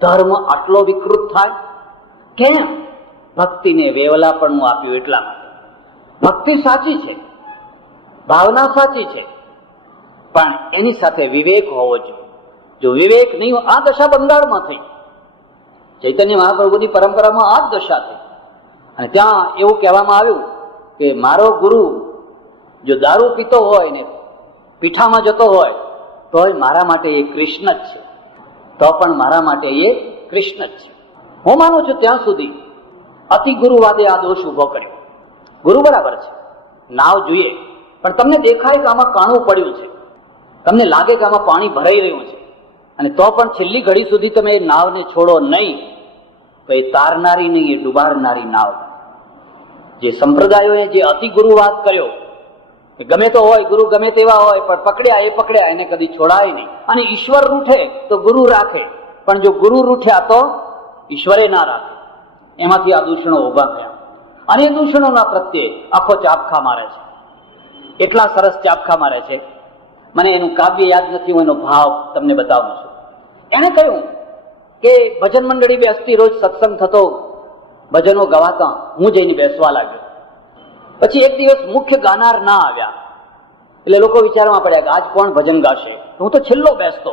ધર્મ આટલો વિકૃત થાય કેમ? ભક્તિને વેવલાપણું આપ્યું એટલા માટે. ભક્તિ સાચી છે, ભાવના સાચી છે, પણ એની સાથે વિવેક હોવો જોઈએ. જો વિવેક નહીં, આ દશા બંગાળમાં થઈ. ચૈતન્ય મહાપ્રભુની પરંપરામાં આ જ દશા થઈ. અને ત્યાં એવું કહેવામાં આવ્યું કે મારો ગુરુ જો દારૂ પીતો હોય ને પીઠામાં જતો હોય તોય મારા માટે એ કૃષ્ણ જ છે, તો પણ મારા માટે એ કૃષ્ણ જ છે. હું માનું છું ત્યાં સુધી અતિ ગુરુવાદે આ દોષ ઉભો કર્યો. ગુરુ બરાબર છે, નાવ જોઈએ, પણ તમને દેખાય કે આમાં કાણું પડ્યું છે, તમને લાગે કે આમાં પાણી ભરાઈ રહ્યું છે, અને તો પણ છેલ્લી ઘડી સુધી તમે એ નાવને છોડો નહીં, તો એ તારનારી નહીં, એ ડુબાડનારી નાવ. જે સંપ્રદાયોએ જે અતિ ગુરુવાદ કર્યો, ગમે તો હોય, ગુરુ ગમે તેવા હોય, પણ પકડ્યા એ પકડ્યા, એને કદી છોડાય નહીં. અને ઈશ્વર રૂઠે તો ગુરુ રાખે, પણ જો ગુરુ રૂઠ્યા તો ઈશ્વરે ના રાખે. એમાંથી આ દૂષણો ઉભા થયા. અને એ દૂષણોના પ્રત્યે આખો ચાપખા મારે છે. એટલા સરસ ચાપખા મારે છે, મને એનું કાવ્ય યાદ નથી, હું એનો ભાવ તમને બતાવું છું. એણે કહ્યું કે ભજન મંડળી બેસતી, રોજ સત્સંગ થતો, ભજનો ગવાતા, હું જઈને બેસવા લાગ્યો. પછી એક દિવસ મુખ્ય ગાનાર ના આવ્યા, એટલે લોકો વિચારમાં પડ્યા કે આજ કોણ ભજન ગાશે. હું તો છેલ્લો બેસતો,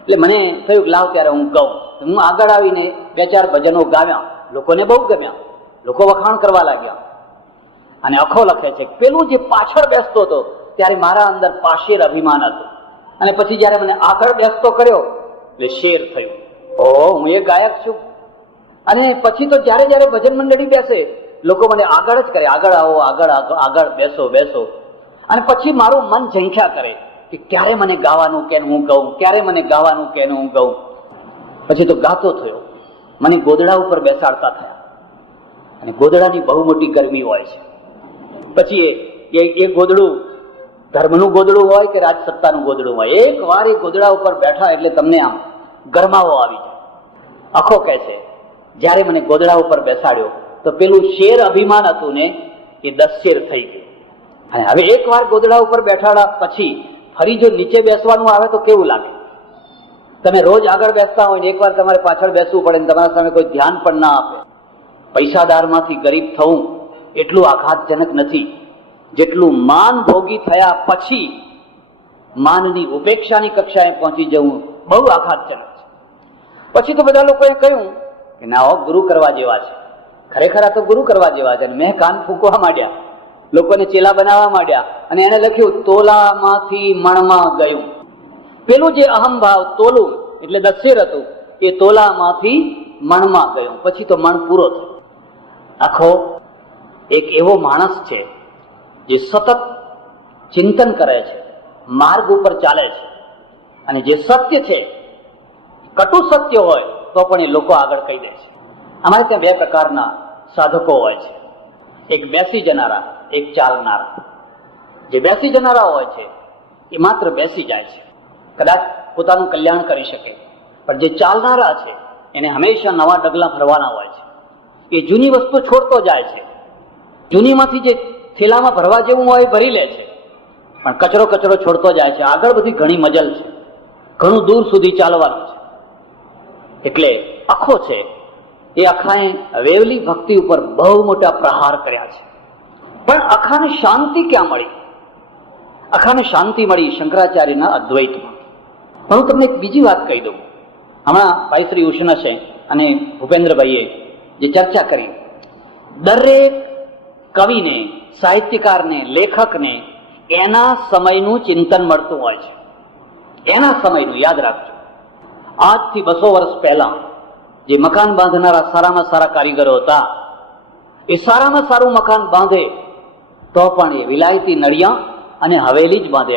એટલે મને થયું લાવ ત્યારે હું ગાઉં. હું આગળ આવીને 2-4 ભજનો ગાવ્યા, લોકોને બહુ ગમ્યા, લોકો વખાણ કરવા લાગ્યા. અને અખો લખે છે, પેલું જે પાછળ બેસતો હતો ત્યારે મારા અંદર પાશેર અભિમાન હતું, અને પછી જયારે મને આગળ બેસતો કર્યો એટલે શેર થયું. ઓહો, હું એ ગાયક છું. અને પછી તો જયારે જયારે ભજન મંડળી બેસે, લોકો મને આગળ જ કરે, આગળ આવો, આગળ આગળ બેસો બેસો. અને પછી મારું મન ઝંખ્યા કરે કે ક્યારે મને ગાવાનું કે હું ગાઉં, ક્યારે મને ગાવાનું કે હું ગાઉં. પછી તો ગાતો થયો. મને ગોદડા ઉપર બેસાડતા થયા, અને ગોદડાની બહુ મોટી ગરમી હોય છે. પછી એ ગોદડું ધર્મનું ગોદડું હોય કે રાજસત્તાનું ગોદડું હોય, એક વાર એ ગોદડા ઉપર બેઠા એટલે તમને આમ ગરમાવો આવી જાય. આખો કહે છે જયારે મને ગોદડા ઉપર બેસાડ્યો તો પેલું શેર અભિમાન હતું ને એ 10 શેર થઈ ગયું. અને હવે એક વાર ગોદડા ઉપર બેઠાડા પછી ફરી જો નીચે બેસવાનું આવે તો કેવું લાગે? તમે રોજ આગળ બેસતા હોય ને એકવાર તમારે પાછળ બેસવું પડે ને તમારા સામે કોઈ ધ્યાન પણ ના આપે. પૈસાદારમાંથી ગરીબ થવું એટલું આઘાતજનક નથી જેટલું માન ભોગી થયા પછી માનની ઉપેક્ષાની કક્ષાએ પહોંચી જવું બહુ આઘાતજનક છે. પછી તો બધા લોકોએ કહ્યું કે ના હો, ગુરુ કરવા જેવા છે. ખરેખર આ તો ગુરુ કરવા જેવા છે. મેં કાન ફૂંકવા માંડ્યા, લોકોને ચેલા બનાવવા માંડ્યા અને એને લખ્યું તોલામાંથી મણમાં ગયું. પેલું જે અહમભાવ તોલું એટલે દસ્સેર હતું એ તોલામાંથી મણમાં ગયું. પછી તો મણ પૂરો થયો. આખો એક એવો માણસ છે જે સતત ચિંતન કરે છે, માર્ગ ઉપર ચાલે છે, અને જે સત્ય છે કટુ સત્ય હોય તો પણ એ લોકો આગળ કહી દે છે. અમારે ત્યાં બે પ્રકારના સાધકો હોય છે, એક બેસી જનારા, એક ચાલનારા. જે બેસી જનારા હોય છે એ માત્ર બેસી જાય છે, કદાચ પોતાનું કલ્યાણ કરી શકે, પણ જે ચાલનારા છે એને હંમેશા નવા ડગલા ભરવાના હોય છે. એ જૂની વસ્તુ છોડતો જાય છે, જૂનીમાંથી જે થેલામાં ભરવા જેવું હોય એ ભરી લે છે, પણ કચરો કચરો છોડતો જાય છે. આગળ બધી ઘણી મજલ છે, ઘણું દૂર સુધી ચાલવાનું છે. એટલે અખો છે એ અખાએ વેવલી ભક્તિ ઉપર બહુ મોટા પ્રહાર કર્યા છે. પણ અખાને શાંતિ ક્યાં મળી? અખાને શાંતિ મળી શંકરાચાર્યના અદ્વૈતમાં. પણ હું તમને એક બીજી વાત કહી દઉં. હમણાં ભાઈ શ્રી ઉષ્ણશે અને ભૂપેન્દ્રભાઈએ જે ચર્ચા કરી, દરેક કવિને, સાહિત્યકારને, લેખકને એના સમયનું ચિંતન મળતું હોય છે. એના સમયનું યાદ રાખજો. આજથી 200 વર્ષ પહેલા જે મકાન બાંધનારા સારામાં સારા કારીગરો હતા, એ સારામાં સારું મકાન બાંધે તો પણ એ વિલાયતી નળિયા અને હવેલી જ બાંધે.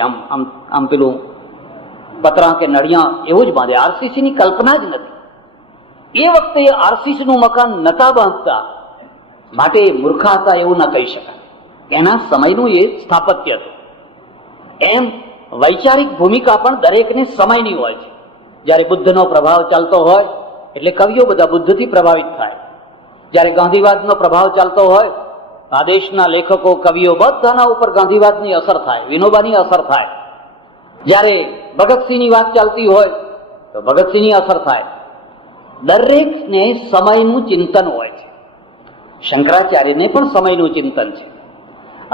આમ પેલું પતરા કે નળિયા એવું જ બાંધે. આરસીસી ની કલ્પના જ નથી. એ વખતે આરસીસી નું મકાન નતા બાંધતા, માટે મૂર્ખા હતા એવું ના કહી શકાય. એના સમયનું એ સ્થાપત્ય હતું. એમ વૈચારિક ભૂમિકા પણ દરેકને સમયની હોય છે. જ્યારે બુદ્ધનો પ્રભાવ ચાલતો હોય એટલે કવિઓ બધા બુદ્ધથી પ્રભાવિત થાય. જ્યારે ગાંધીવાદનો પ્રભાવ ચાલતો હોય, આ દેશના લેખકો, કવિઓ બધાના ઉપર ગાંધીવાદની અસર થાય, વિનોબાની અસર થાય. જ્યારે ભગતસિંહની વાત ચાલતી હોય તો ભગતસિંહની અસર થાય. દરેકને સમયનું ચિંતન હોય છે. શંકરાચાર્યને પણ સમયનું ચિંતન છે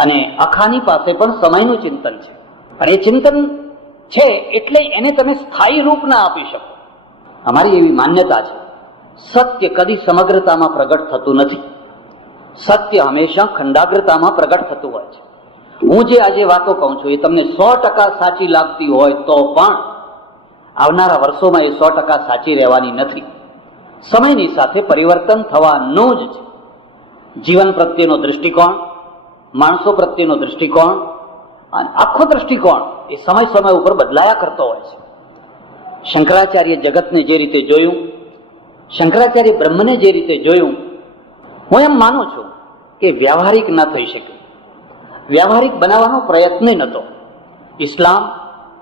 અને અખાની પાસે પણ સમયનું ચિંતન છે. અને એ ચિંતન છે એટલે એને તમે સ્થાયી રૂપ ના આપી શકો. અમારી એવી માન્યતા છે, સત્ય કદી સમગ્રતામાં પ્રગટ થતું નથી. સત્ય હંમેશા ખંડાગ્રતામાં પ્રગટ થતું હોય છે. હું જે આજે વાતો કહું છું એ તમને 100% સાચી લાગતી હોય તો પણ આવનારા વર્ષોમાં એ 100% સાચી રહેવાની નથી. સમયની સાથે પરિવર્તન થવાનું જ છે. જીવન પ્રત્યેનો દૃષ્ટિકોણ, માણસો પ્રત્યેનો દૃષ્ટિકોણ અને આખો દૃષ્ટિકોણ એ સમય સમય ઉપર બદલાયા કરતો હોય છે. શંકરાચાર્ય જગતને જે રીતે જોયું, શંકરાચાર્ય બ્રહ્મને જે રીતે જોયું, હું એમ માનું છું કે વ્યવહારિક ન થઈ શકે. વ્યવહારિક બનાવવાનો પ્રયત્ન નહોતો. ઇસ્લામ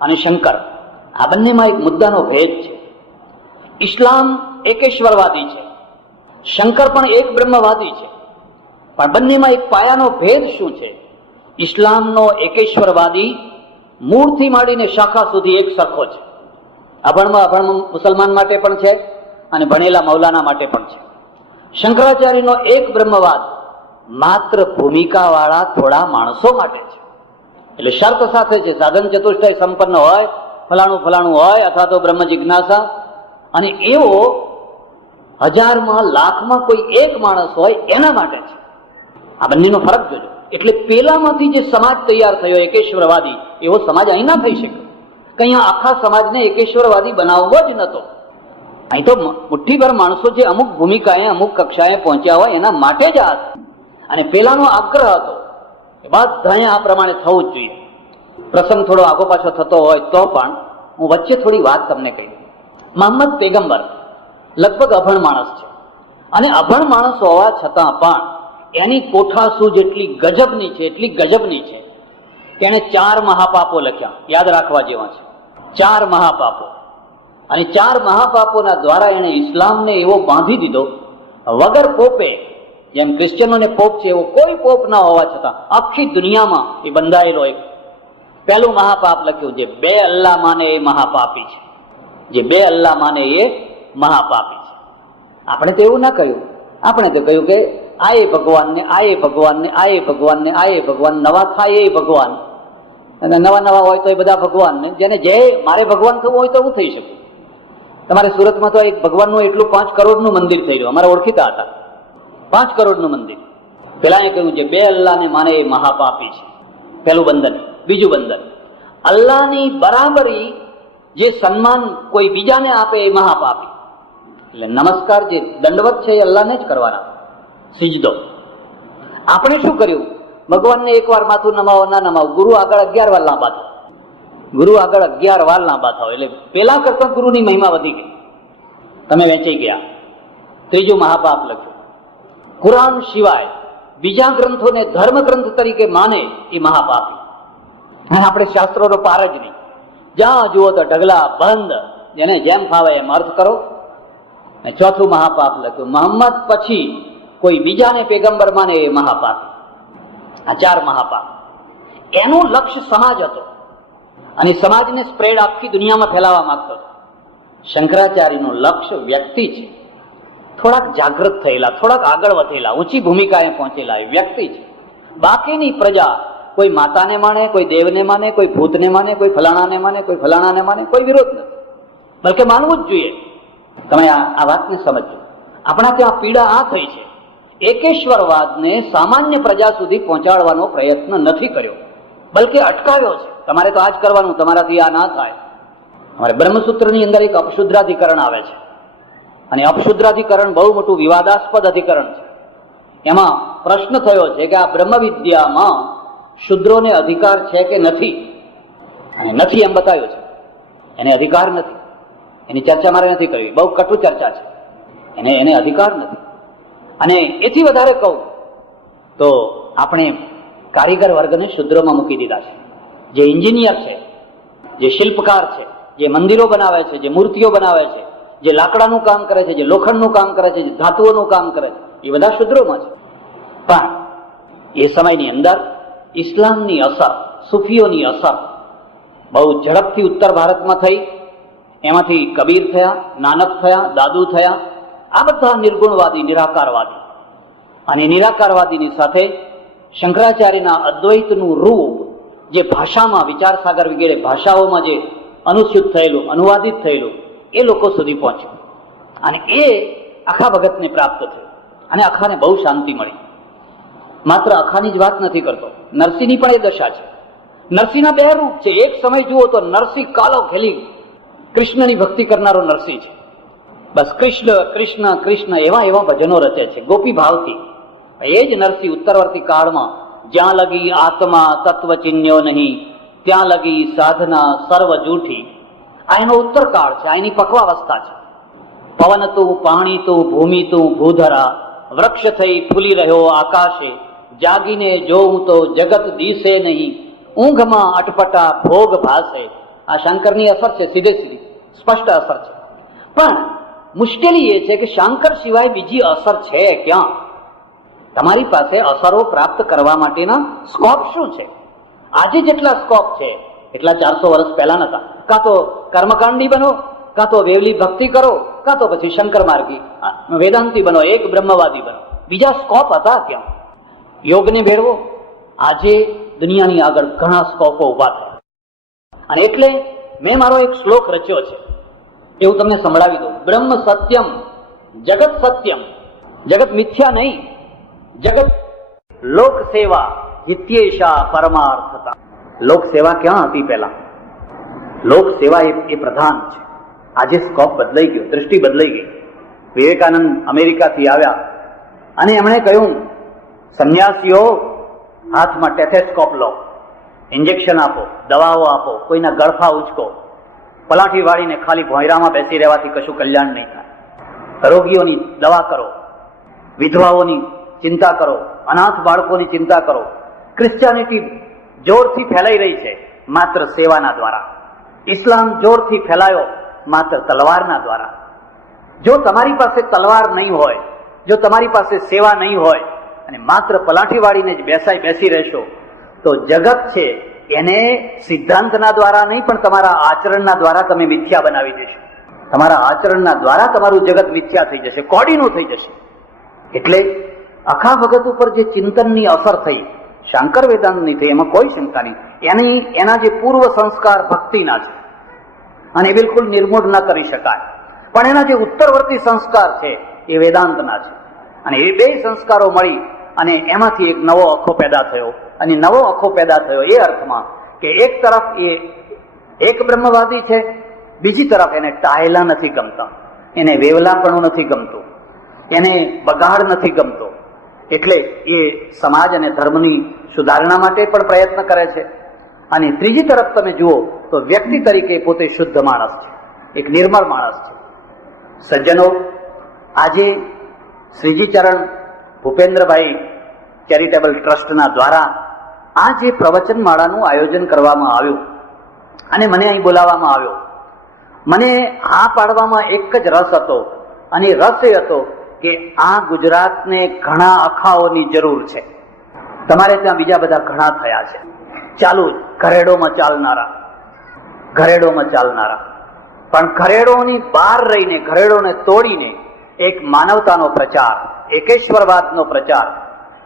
અને શંકર આ બંનેમાં એક મુદ્દાનો ભેદ છે. ઇસ્લામ એકેશ્વરવાદી છે, શંકર પણ એક બ્રહ્મવાદી છે. પણ બંનેમાં એક પાયાનો ભેદ શું છે? ઇસ્લામનો એકેશ્વરવાદી મૂળથી માંડીને શાખા સુધી એક સરખો છે. અભણમાં અભણ મુસલમાન માટે પણ છે અને ભણેલા મૌલાના માટે પણ છે. શંકરાચાર્યનો એક બ્રહ્મવાદ માત્ર ભૂમિકા વાળા થોડા માણસો માટે છે. એટલે શર્ત સાથે છે, સાધન ચતુષ્ટય સંપન્ન હોય, ફલાણું ફલાણું હોય, અથવા તો બ્રહ્મ જિજ્ઞાસા, અને એવો 1000માં લાખમાં કોઈ એક માણસ હોય એના માટે છે. આ બંનેનો ફરક જોજો. એટલે પેલામાંથી જે સમાજ તૈયાર થયો એકેશ્વરવાદી, એવો સમાજ અહીં ના થઈ શકે. કે અહીંયા આખા સમાજને એકેશ્વરવાદી બનાવવો જ નતો. અહીં તો મુઠ્ઠીભર માણસો જે અમુક ભૂમિકાએ, અમુક કક્ષાએ પહોંચ્યા હોય એના માટે જ આ. અને પેલાનો આગ્રહ હતો કે બધાએ આ પ્રમાણે થવું જ જોઈએ. પ્રસંગ થોડો આગો પાછો થતો હોય તો પણ હું વચ્ચે થોડી વાત તમને કહી દઉં. મહમ્મદ પેગમ્બર લગભગ અભણ માણસ છે, અને અભણ માણસ હોવા છતાં પણ એની કોઠાસૂ જેટલી ગજબની છે, એટલી ગજબની છે. તેણે 4 મહાપાપો લખ્યા, યાદ રાખવા જેવા છે. 4 મહાપાપો. અને 4 મહાપાપોના દ્વારા એણે ઇસ્લામને એવો બાંધી દીધો વગર પોપે, જેમ ક્રિશ્ચિયનોને પોપ છે એવો કોઈ પોપ ના હોવા છતાં આખી દુનિયામાં એ બંધાયેલો એક પહેલું મહાપાપ લખ્યું, જે 2 અલ્લાહ માને એ મહાપાપી છે. જે બે અલ્લાહ માને એ મહાપાપી છે. આપણે તો એવું ના કહ્યું, આપણે તો કહ્યું કે આ એ ભગવાનને, આ એ ભગવાનને, આ એ ભગવાનને, આ એ ભગવાન, નવા થાય એ ભગવાન, અને નવા નવા હોય તો એ બધા ભગવાન. જેને જે મારે ભગવાન થવું હોય તો હું થઈ શકું. તમારે સુરતમાં તો એક ભગવાનનું એટલું 5 કરોડનું મંદિર થઈ રહ્યું, અમારા ઓળખીતા હતા, 5 કરોડનું મંદિર. પેલા એ કહ્યું જે બે અલ્લાહને માને એ મહાપાપી છે, પેલું બંધન. બીજું બંધન, અલ્લાહની બરાબરી જે સન્માન કોઈ બીજાને આપે એ મહાપાપી. એટલે નમસ્કાર જે દંડવત છે એ અલ્લાહને જ કરવાના, સિજદો. આપણે શું કર્યું? ભગવાનને એકવાર માથું નમાવો ના નમાવો, ગુરુ આગળ 11 વાર લાંબા થાવ, ગુરુ આગળ 11 વાર લાંબા થાવ. એટલે પેલા કરતા ગુરુની મહિમા વધી ગઈ, તમે વેચાઈ ગયા. ત્રીજું મહાપાપ લખ્યું, કુરાન સિવાય બીજા ગ્રંથોને ધર્મ ગ્રંથ તરીકે માને એ મહાપાપી. અને આપણે શાસ્ત્રોનો પાર જ નહીં, જ્યાં જુઓ તો ઢગલા બંધ, જેને જેમ ફાવે એમ અર્થ કરો. અને ચોથું મહાપાપ લખ્યું, મોહમ્મદ પછી કોઈ બીજાને પેગંબર માને એ મહાપાપી. આ 4 મહાપાપ. એનું લક્ષ્ય સમાજ હતો અને સમાજને સ્પ્રેડ આખી દુનિયામાં ફેલાવવા માંગતો હતો. શંકરાચાર્યનું લક્ષ્ય વ્યક્તિ છે. થોડાક જાગૃત થયેલા, થોડાક આગળ વધેલા, ઊંચી ભૂમિકાએ પહોંચેલા એ વ્યક્તિ છે. બાકીની પ્રજા કોઈ માતાને માને, કોઈ દેવને માને, કોઈ ભૂતને માને, કોઈ ફલાણાને માને, કોઈ ફલાણાને માને, કોઈ વિરોધ નથી. બલકે માનવું જ જોઈએ. તમે આ વાતને સમજો. આપણા ત્યાં પીડા આ થઈ છે, એકેશ્વરવાદને સામાન્ય પ્રજા સુધી પહોંચાડવાનો પ્રયત્ન નથી કર્યો, બલકે અટકાવ્યો છે. તમારે તો આ જ કરવાનું, તમારાથી આ ના થાય. અમારે બ્રહ્મસૂત્રની અંદર એક અપશુદ્રાધિકરણ આવે છે, અને અપશુદ્રાધિકરણ બહુ મોટું વિવાદાસ્પદ અધિકરણ છે. એમાં પ્રશ્ન થયો છે કે આ બ્રહ્મ વિદ્યામાં શુદ્રોને અધિકાર છે કે નથી, અને નથી એમ બતાવ્યું છે. એને અધિકાર નથી, એની ચર્ચા મારે નથી કરવી, બહુ કટુ ચર્ચા છે. એને અધિકાર નથી. અને એથી વધારે કહું તો આપણે કારીગર વર્ગને શુદ્રોમાં મૂકી દીધા છે. જે એન્જિનિયર છે, જે શિલ્પકાર છે, જે મંદિરો બનાવે છે, જે મૂર્તિઓ બનાવે છે, જે લાકડાનું કામ કરે છે, જે લોખંડનું કામ કરે છે, જે ધાતુઓનું કામ કરે છે, એ બધા શુદ્રોમાં છે. પણ એ સમયની અંદર ઇસ્લામની અસર, સુફીઓની અસર બહુ ઝડપથી ઉત્તર ભારતમાં થઈ. એમાંથી કબીર થયા, નાનક થયા, દાદુ થયા, આ બધા નિર્ગુણવાદી, નિરાકારવાદી. અને નિરાકારવાદીની સાથે શંકરાચાર્યના અદ્વૈતનું રૂપ જે ભાષામાં, વિચારસાગર વગેરે ભાષાઓમાં જે અનુસ્યુત થયેલું, અનુવાદિત થયેલું, એ લોકો સુધી પહોંચ્યું. અને એ આખા ભગતને પ્રાપ્ત થયું, અને આખાને બહુ શાંતિ મળી. માત્ર આખાની જ વાત નથી કરતો, નરસિંહની પણ એ દશા છે. નરસિંહના 2 રૂપ છે. એક સમય જુઓ તો નરસિંહ કાલો ખેલી કૃષ્ણની ભક્તિ કરનારો નરસિંહ છે. બસ કૃષ્ણ કૃષ્ણ કૃષ્ણ એવા ભજનો રચે છે ગોપી ભાવથી. એ જ નરસિંહ ઉત્તરવર્તી કાળમાં જ્યાં લગી આત્મા તત્વ ચિહ્ન્યો નહીં, ત્યાં લગી સાધના સર્વ જૂઠી. આ એનો ઉત્તર કાળ છે, આ એની પક્વાવસ્થા છે. પવન તું, પાણી તું, ભૂમિ તું, ભૂધરા, વૃક્ષ થઈ ફૂલી રહ્યો આકાશે, જાગીને જોઉં તો જગત દિશે નહીં, ઊંઘમાં અટપટા ભોગ ભાસે. આ શંકરની અસર છે, સીધે સીધી સ્પષ્ટ અસર છે. પણ મુશ્કેલી એ છે કે શંકર સિવાય બીજી અસર છે ક્યાં? તમારી પાસે અસરો પ્રાપ્ત કરવા માટેના સ્કોપ શું છે? આજે જેટલા સ્કોપ છે એટલા 400 વર્ષ પહેલા નતા. કાં તો કર્મકાંડી બનો, કાં તો વેવલી ભક્તિ કરો, કાં તો પછી શંકર માર્ગી વેદાંતી બનો, એક બ્રહ્મવાદી બનો. બીજા સ્કોપ હતા ક્યાં? યોગને ભેળવો. આજે દુનિયાની આગળ ઘણા સ્કોપો ઉભા થયા. અને એટલે મેં મારો એક શ્લોક રચ્યો છે, એવું તમને સંભળાવી દઉં. બ્રહ્મ સત્યમ જગત સત્યમ, જગત મિથ્યા નહીં, જગત લોક સેવા હિત્યેશા પરમાર્થતા. લોક સેવા ક્યાં હતી પહેલા? લોક સેવા એ પ્રધાન છે. આજે સ્કોપ બદલાઈ ગયો, દૃષ્ટિ બદલાઈ ગઈ. વિવેકાનંદ અમેરિકાથી આવ્યા અને એમણે કહ્યું, સંન્યાસીઓ હાથમાં ટેથેસ્કોપ લો, ઇન્જેક્શન આપો, દવાઓ આપો, કોઈના ગળફા ઉચકો. પલાઠી વાળીને ખાલી ભોંયરામાં બેસી રહેવાથી કશું કલ્યાણ નહીં થાય. રોગીઓની દવા કરો, વિધવાઓની ચિંતા કરો, અનાથ બાળકોની ચિંતા કરો. ક્રિશ્ચિયાનિટી જોરથી ફેલાઈ રહી છે માત્ર સેવાના દ્વારા. ઇસ્લામ જોરથી ફેલાયો માત્ર તલવારના દ્વારા. જો તમારી પાસે તલવાર નહીં હોય, જો તમારી પાસે સેવા નહીં હોય અને માત્ર પલાઠી વાળીને જ બેસી રહેશો, તો જગત છે એને સિદ્ધાંતના દ્વારા નહીં પણ તમારા આચરણના દ્વારા તમે મિથ્યા બનાવી દેશો. તમારા આચરણના દ્વારા તમારું જગત મિથ્યા થઈ જશે, કોડીનું થઈ જશે. એટલે અખા ભગત ઉપર જે ચિંતનની અસર થઈ, શંકર વેદાંતની થઈ, એમાં કોઈ શંકા નહીં. એના જે પૂર્વ સંસ્કાર ભક્તિના છે અને એ બિલકુલ નિર્મૂળ ન કરી શકાય, પણ એના જે ઉત્તરવર્તી સંસ્કાર છે એ વેદાંતના છે. અને એ બે સંસ્કારો મળી અને એમાંથી એક નવો અખો પેદા થયો. અને નવો અખો પેદા થયો એ અર્થમાં કે એક તરફ એ એક બ્રહ્મવાદી છે, બીજી તરફ એને ટાયલા નથી ગમતા, એને વેવલાપણું નથી ગમતું, એને બગાડ નથી ગમતો. એટલે એ સમાજ અને ધર્મની સુધારણા માટે પણ પ્રયત્ન કરે છે. અને ત્રીજી તરફ તમે જુઓ તો વ્યક્તિ તરીકે પોતે શુદ્ધ માણસ છે, એક નિર્મળ માણસ છે. સજ્જનો, આજે શ્રીજી ચરણ ભૂપેન્દ્રભાઈ ચેરિટેબલ ટ્રસ્ટના દ્વારા આ જે પ્રવચનમાળાનું આયોજન કરવામાં આવ્યું અને મને અહીં બોલાવવામાં આવ્યો, મને આ પાડવામાં એક જ રસ હતો. અને રસ એ હતો કે આ ગુજરાતને ઘણા અખાઓની જરૂર છે. તમારે ત્યાં બીજા બધા ઘણા થયા છે, ચાલુ ઘરેડોમાં ચાલનારા, પણ ઘરેડોની બહાર રહીને, ઘરેડોને તોડીને એક માનવતાનો પ્રચાર, એકેશ્વરવાદનો પ્રચાર,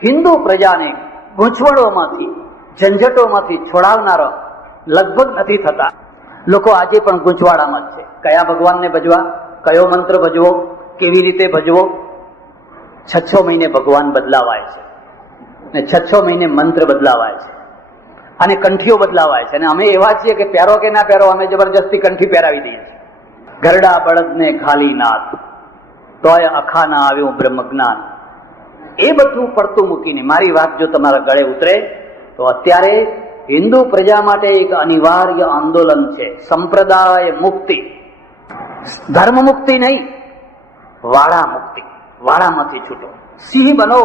હિન્દુ પ્રજાને ગૂંચવણોમાંથી, ઝંઝટોમાંથી છોડાવનારો લગભગ નથી થતા. લોકો આજે પણ ગૂંચવાડામાં જ છે. કયા ભગવાનને ભજવા, કયો મંત્ર ભજવો, કેવી રીતે ભજવો. 6 મહિને ભગવાન બદલાવાય છે ને 6 મહિને મંત્ર બદલાવાય છે અને કંઠીઓ બદલાવાય છે. અને અમે એવા છીએ કે પહેરો કે ના પહેરો, અમે જબરજસ્તી કંઠી પહેરાવી દઈએ છીએ. ગરડા બળદને ખાલી નાથ, તોય અખા ના આવ્યું બ્રહ્મ જ્ઞાન. એ બધું પડતું મૂકીને મારી વાત જો તમારા ગળે ઉતરે તો અત્યારે હિન્દુ પ્રજા માટે એક અનિવાર્ય આંદોલન છે, સંપ્રદાય મુક્તિ. ધર્મ મુક્તિ નહીં, વાળા મુક્તિ. વાળામાંથી છૂટો, સિંહ બનો,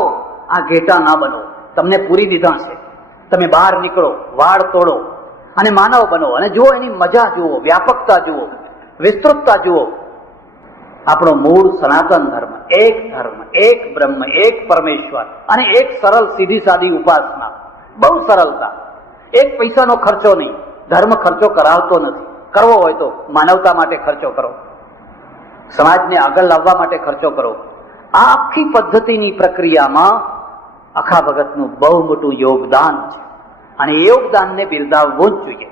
આ ઘેટા ના બનો. તમને પૂરી દીધા છે, તમે બહાર નીકળો, વાળ તોડો અને માનવ બનો. અને જુઓ, એની મજા જુઓ, વ્યાપકતા જુઓ, વિસ્તૃતતા જુઓ. આપણો મૂળ સનાતન ધર્મ, એક બ્રહ્મ, એક પરમેશ્વર અને એક સરળ સીધી સાદી ઉપાસના. બહુ સરળતા, એક પૈસાનો ખર્ચો નહીં. ધર્મ ખર્ચો કરાવતો નથી. કરવો હોય તો માનવતા માટે ખર્ચો કરો, સમાજને આગળ લાવવા માટે ખર્ચો કરો. આ આખી પદ્ધતિની પ્રક્રિયામાં અખા ભગતનું બહુ મોટું યોગદાન છે અને એ યોગદાનને બિરદાવવું જ જોઈએ.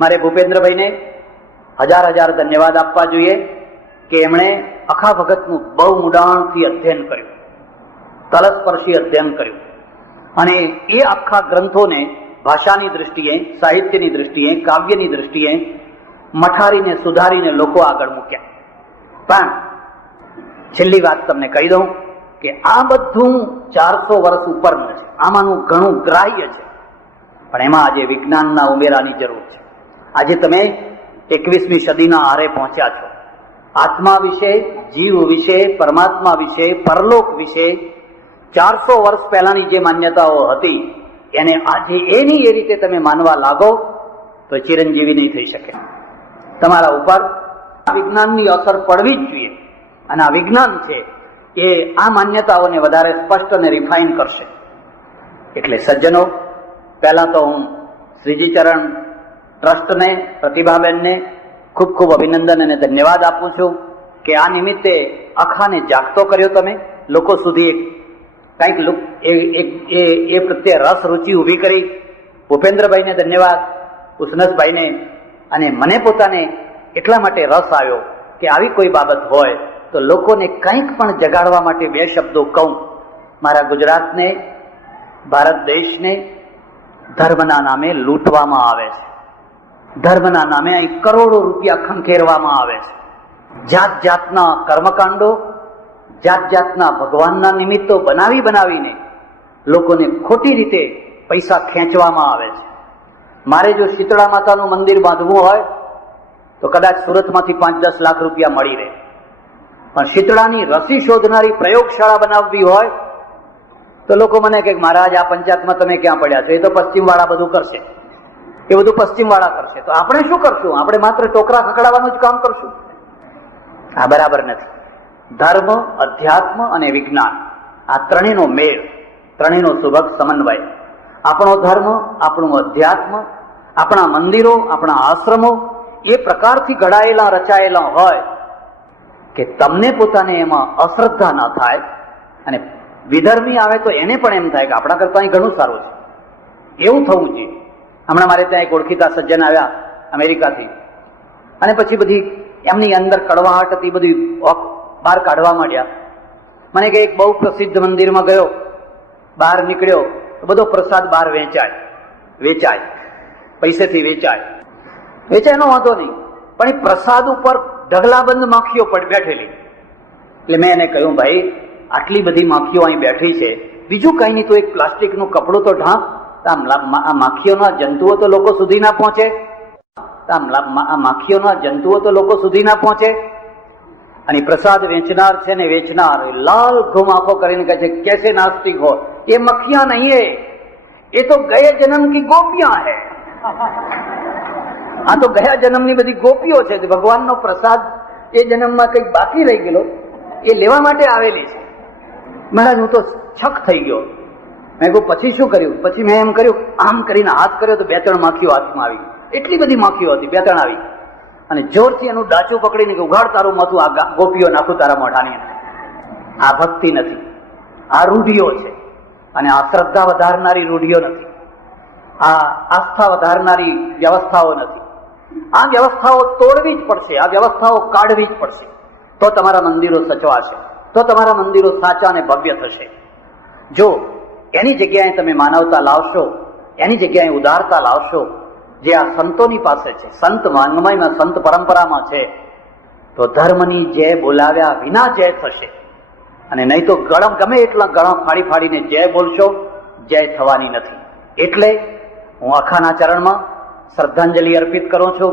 મારે ભૂપેન્દ્રભાઈને હજાર ધન્યવાદ આપવા જોઈએ કે એમણે અખા ભગતનું બહુ ઊંડાણથી અધ્યયન કર્યું, તલસ્પર્શી અધ્યયન કર્યું. અને એ આખા ગ્રંથોને ભાષાની દૃષ્ટિએ, સાહિત્યની દૃષ્ટિએ, કાવ્યની દૃષ્ટિએ મઠારીને, સુધારીને લોકો આગળ મૂક્યા. પણ છેલ્લી વાત તમને કહી દઉં કે આ બધું 400 વર્ષ ઉપરનું છે, આમાંનું ઘણું ગ્રાહ્ય છે, પણ એમાં આજે વિજ્ઞાનના ઉમેરાની જરૂર છે. આજે તમે 21મી સદીના આરે પહોંચ્યા છો. આત્મા વિશે, જીવ વિશે, પરમાત્મા વિશે, પરલોક વિશે 400 વર્ષ પહેલાની જે માન્યતાઓ હતી એને આજે એની એ રીતે તમે માનવા લાગો તો ચિરંજીવી નહીં થઈ શકે. તમારા ઉપર વિજ્ઞાનની અસર પડવી જ જોઈએ. અને આ વિજ્ઞાન છે એ આ માન્યતાઓને વધારે સ્પષ્ટ અને રિફાઇન કરશે. એટલે સજ્જનો, પહેલા તો હું શ્રીજી ચરણ ટ્રસ્ટને, પ્રતિભાબેનને ખૂબ ખૂબ અભિનંદન અને ધન્યવાદ આપું છું કે આ નિમિત્તે અખાને જાગતો કર્યો. તમે લોકો સુધી કંઈક એ પ્રત્યે રસ રુચિ ઊભી કરી. ભૂપેન્દ્રભાઈને ધન્યવાદ, ઉસનસભાઈને. અને મને પોતાને એટલા માટે રસ આવ્યો કે આવી કોઈ બાબત હોય તો લોકોને કંઈક પણ જગાડવા માટે 2 શબ્દો કહું. મારા ગુજરાતને, ભારત દેશને ધર્મના નામે લૂંટવામાં આવે છે. ધર્મના નામે અહીં કરોડો રૂપિયા ખંખેરવામાં આવે છે. જાત જાતના કર્મકાંડો, જાત જાતના ભગવાનના નિમિત્તો બનાવીને લોકોને ખોટી રીતે પૈસા ખેંચવામાં આવે છે. મારે જો શીતળા માતાનું મંદિર બાંધવું હોય તો કદાચ સુરતમાંથી 5-10 લાખ રૂપિયા મળી રહે, પણ શીતળાની રસી શોધનારી પ્રયોગશાળા બનાવવી હોય તો લોકો મને કહે, મહારાજ આ પંચાયતમાં તમે ક્યાં પડ્યા છો, એ તો પશ્ચિમવાળા બધું કરશે, એ બધું પશ્ચિમવાળા કરશે. તો આપણે શું કરશું? આપણે માત્ર ટોકરા ખકડાવવાનું જ કામ કરશું? આ બરાબર નથી. ધર્મ, અધ્યાત્મ અને વિજ્ઞાન, આ ત્રણેયનો મેળ, ત્રણેયનો સુભગ સમન્વય. આપણો ધર્મ, આપણું અધ્યાત્મ, આપણા મંદિરો, આપણા આશ્રમો એ પ્રકારથી ઘડાયેલા, રચાયેલા હોય કે તમને પોતાને એમાં અશ્રદ્ધા ન થાય, અને વિધર્મી આવે તો એને પણ એમ થાય કે આપણા કરતા અહીં ઘણું સારું છે, એવું થવું જોઈએ. હમણાં મારે ત્યાં એક ઓળખીતા સજ્જન આવ્યા અમેરિકાથી, અને પછી બધી એમની અંદર કડવાહટ હતી, બધી બહાર કાઢવા માંડ્યા. મને કે એક બહુ પ્રસિદ્ધ મંદિરમાં ગયો, બહાર નીકળ્યો તો બધો પ્રસાદ બહાર વેચાય, પૈસેથી વેચાય નો વાંધો નહીં, પણ એ પ્રસાદ ઉપર ઢગલાબંધ માખીઓ બેઠેલી. એટલે મેં એને કહ્યું, ભાઈ આટલી બધી માખીઓ અહીં બેઠી છે, બીજું કઈ નહીં તો એક પ્લાસ્ટિકનું કપડું તો ઢાંક, આ માખીઓના જંતુઓ તો લોકો સુધી ના પહોંચે, આ માખીઓના જંતુઓ તો લોકો સુધી ના પહોંચે. અને પ્રસાદ વેચનાર છે ને વેચનાર લાલ ઘૂમ આંખો કરીને કહે છે, कैसे नास्तिक हो, ये मक्खियां नहीं है, ये तो गए जन्म की गोपियां है. આ તો ગયા જન્મની બધી ગોપીઓ છે, ભગવાનનો પ્રસાદ એ જન્મમાં કંઈક બાકી રહી ગયેલો એ લેવા માટે આવેલી છે. મહારાજ હું તો છક થઈ ગયો. મેં કહ્યું પછી શું કર્યું? પછી મેં એમ કર્યું, આમ કરીને હાથ કર્યો તો 2-3 માખીઓ હાથમાં આવી. એટલી બધી માખીઓ હતી, 2-3 આવી, અને જોરથી એનું ડાચું પકડીને કે ઉઘાડ તારું માથું, આ ગોપીઓ નાખું તારા મોઢાની અંદર. આ ભક્તિ નથી, આ રૂઢિઓ છે. અને આ શ્રદ્ધા વધારનારી રૂઢિઓ નથી, આ આસ્થા વધારનારી વ્યવસ્થાઓ નથી. આ વ્યવસ્થાઓ તોડવી જ પડશે, આ વ્યવસ્થાઓ કાઢવી જ પડશે, તો તમારા મંદિરો સચવાશે, તો તમારા મંદિરો સાચા અને ભવ્ય થશે. જો એની જગ્યાએ તમે માનવતા લાવશો, એની જગ્યાએ ઉદારતા લાવશો, જે આ સંતોની પાસે છે, સંત વાંગ્મયમાં, સંત પરંપરામાં છે, તો ધર્મની જય બોલાવ્યા વિના જય થશે. અને નહીં તો ગમે એટલા ગળા ફાડીને જય બોલશો, જય થવાની નથી. એટલે હું આખાના ચરણમાં શ્રદ્ધાંજલિ અર્પિત કરું છું,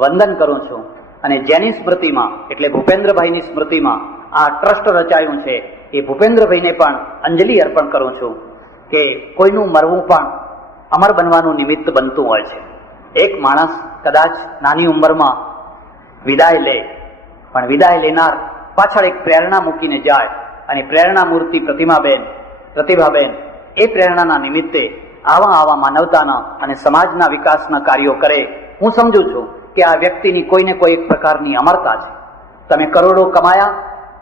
વંદન કરું છું. અને જેની સ્મૃતિમાં, એટલે ભૂપેન્દ્રભાઈની સ્મૃતિમાં આ ટ્રસ્ટ રચાયું છે, એ ભૂપેન્દ્રભાઈને પણ અંજલિ અર્પણ કરું છું કે કોઈનું મરવું પણ અમર બનવાનું નિમિત્ત બનતું હોય છે. એક માણસ કદાચ નાની ઉંમરમાં વિદાય લે, પણ વિદાય લેનાર પાછળ એક પ્રેરણા મૂકીને જાય, અને પ્રેરણા મૂર્તિ પ્રતિભાબેન એ પ્રેરણાના નિમિત્તે આવા માનવતાના અને સમાજના વિકાસના કાર્યો કરે. હું સમજુ છું કે આ વ્યક્તિની કોઈને કોઈ એક પ્રકારની અમરતા છે. તમે કરોડો કમાયા,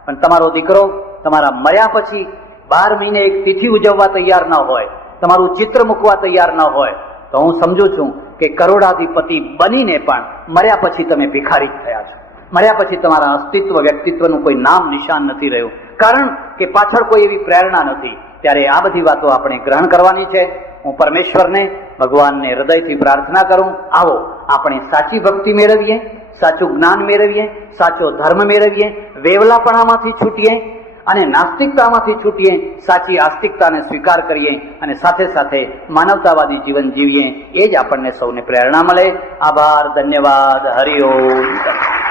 પણ તમારો દીકરો તમારા મર્યા પછી 12 મહિને એક તિથિ ઉજવવા તૈયાર ન હોય, તમારું ચિત્ર મૂકવા તૈયાર ન હોય, તો હું સમજુ છું કે કરોડાધિપતિ બનીને પણ મર્યા પછી તમે ભિખારી થયા છો. મર્યા પછી તમારા અસ્તિત્વ, વ્યક્તિત્વનું કોઈ નામ નિશાન નથી રહ્યું, કારણ કે પાછળ કોઈ એવી પ્રેરણા નથી. ત્યારે આ બધી વાતો આપણે ગ્રહણ કરવાની છે. હું પરમેશ્વરને, ભગવાનને હૃદયથી પ્રાર્થના કરું, આવો આપણે સાચી ભક્તિ મેળવીએ, સાચું જ્ઞાન મેળવીએ, સાચો ધર્મ મેળવીએ, વેવલાપણામાંથી છૂટીએ અને નાસ્તિકતામાંથી છૂટીએ, સાચી આસ્તિકતાને સ્વીકાર કરીએ, અને સાથે સાથે માનવતાવાદી જીવન જીવીએ. એ જ આપણને સૌને પ્રેરણા મળે. આભાર, ધન્યવાદ, હરિ ઓમ.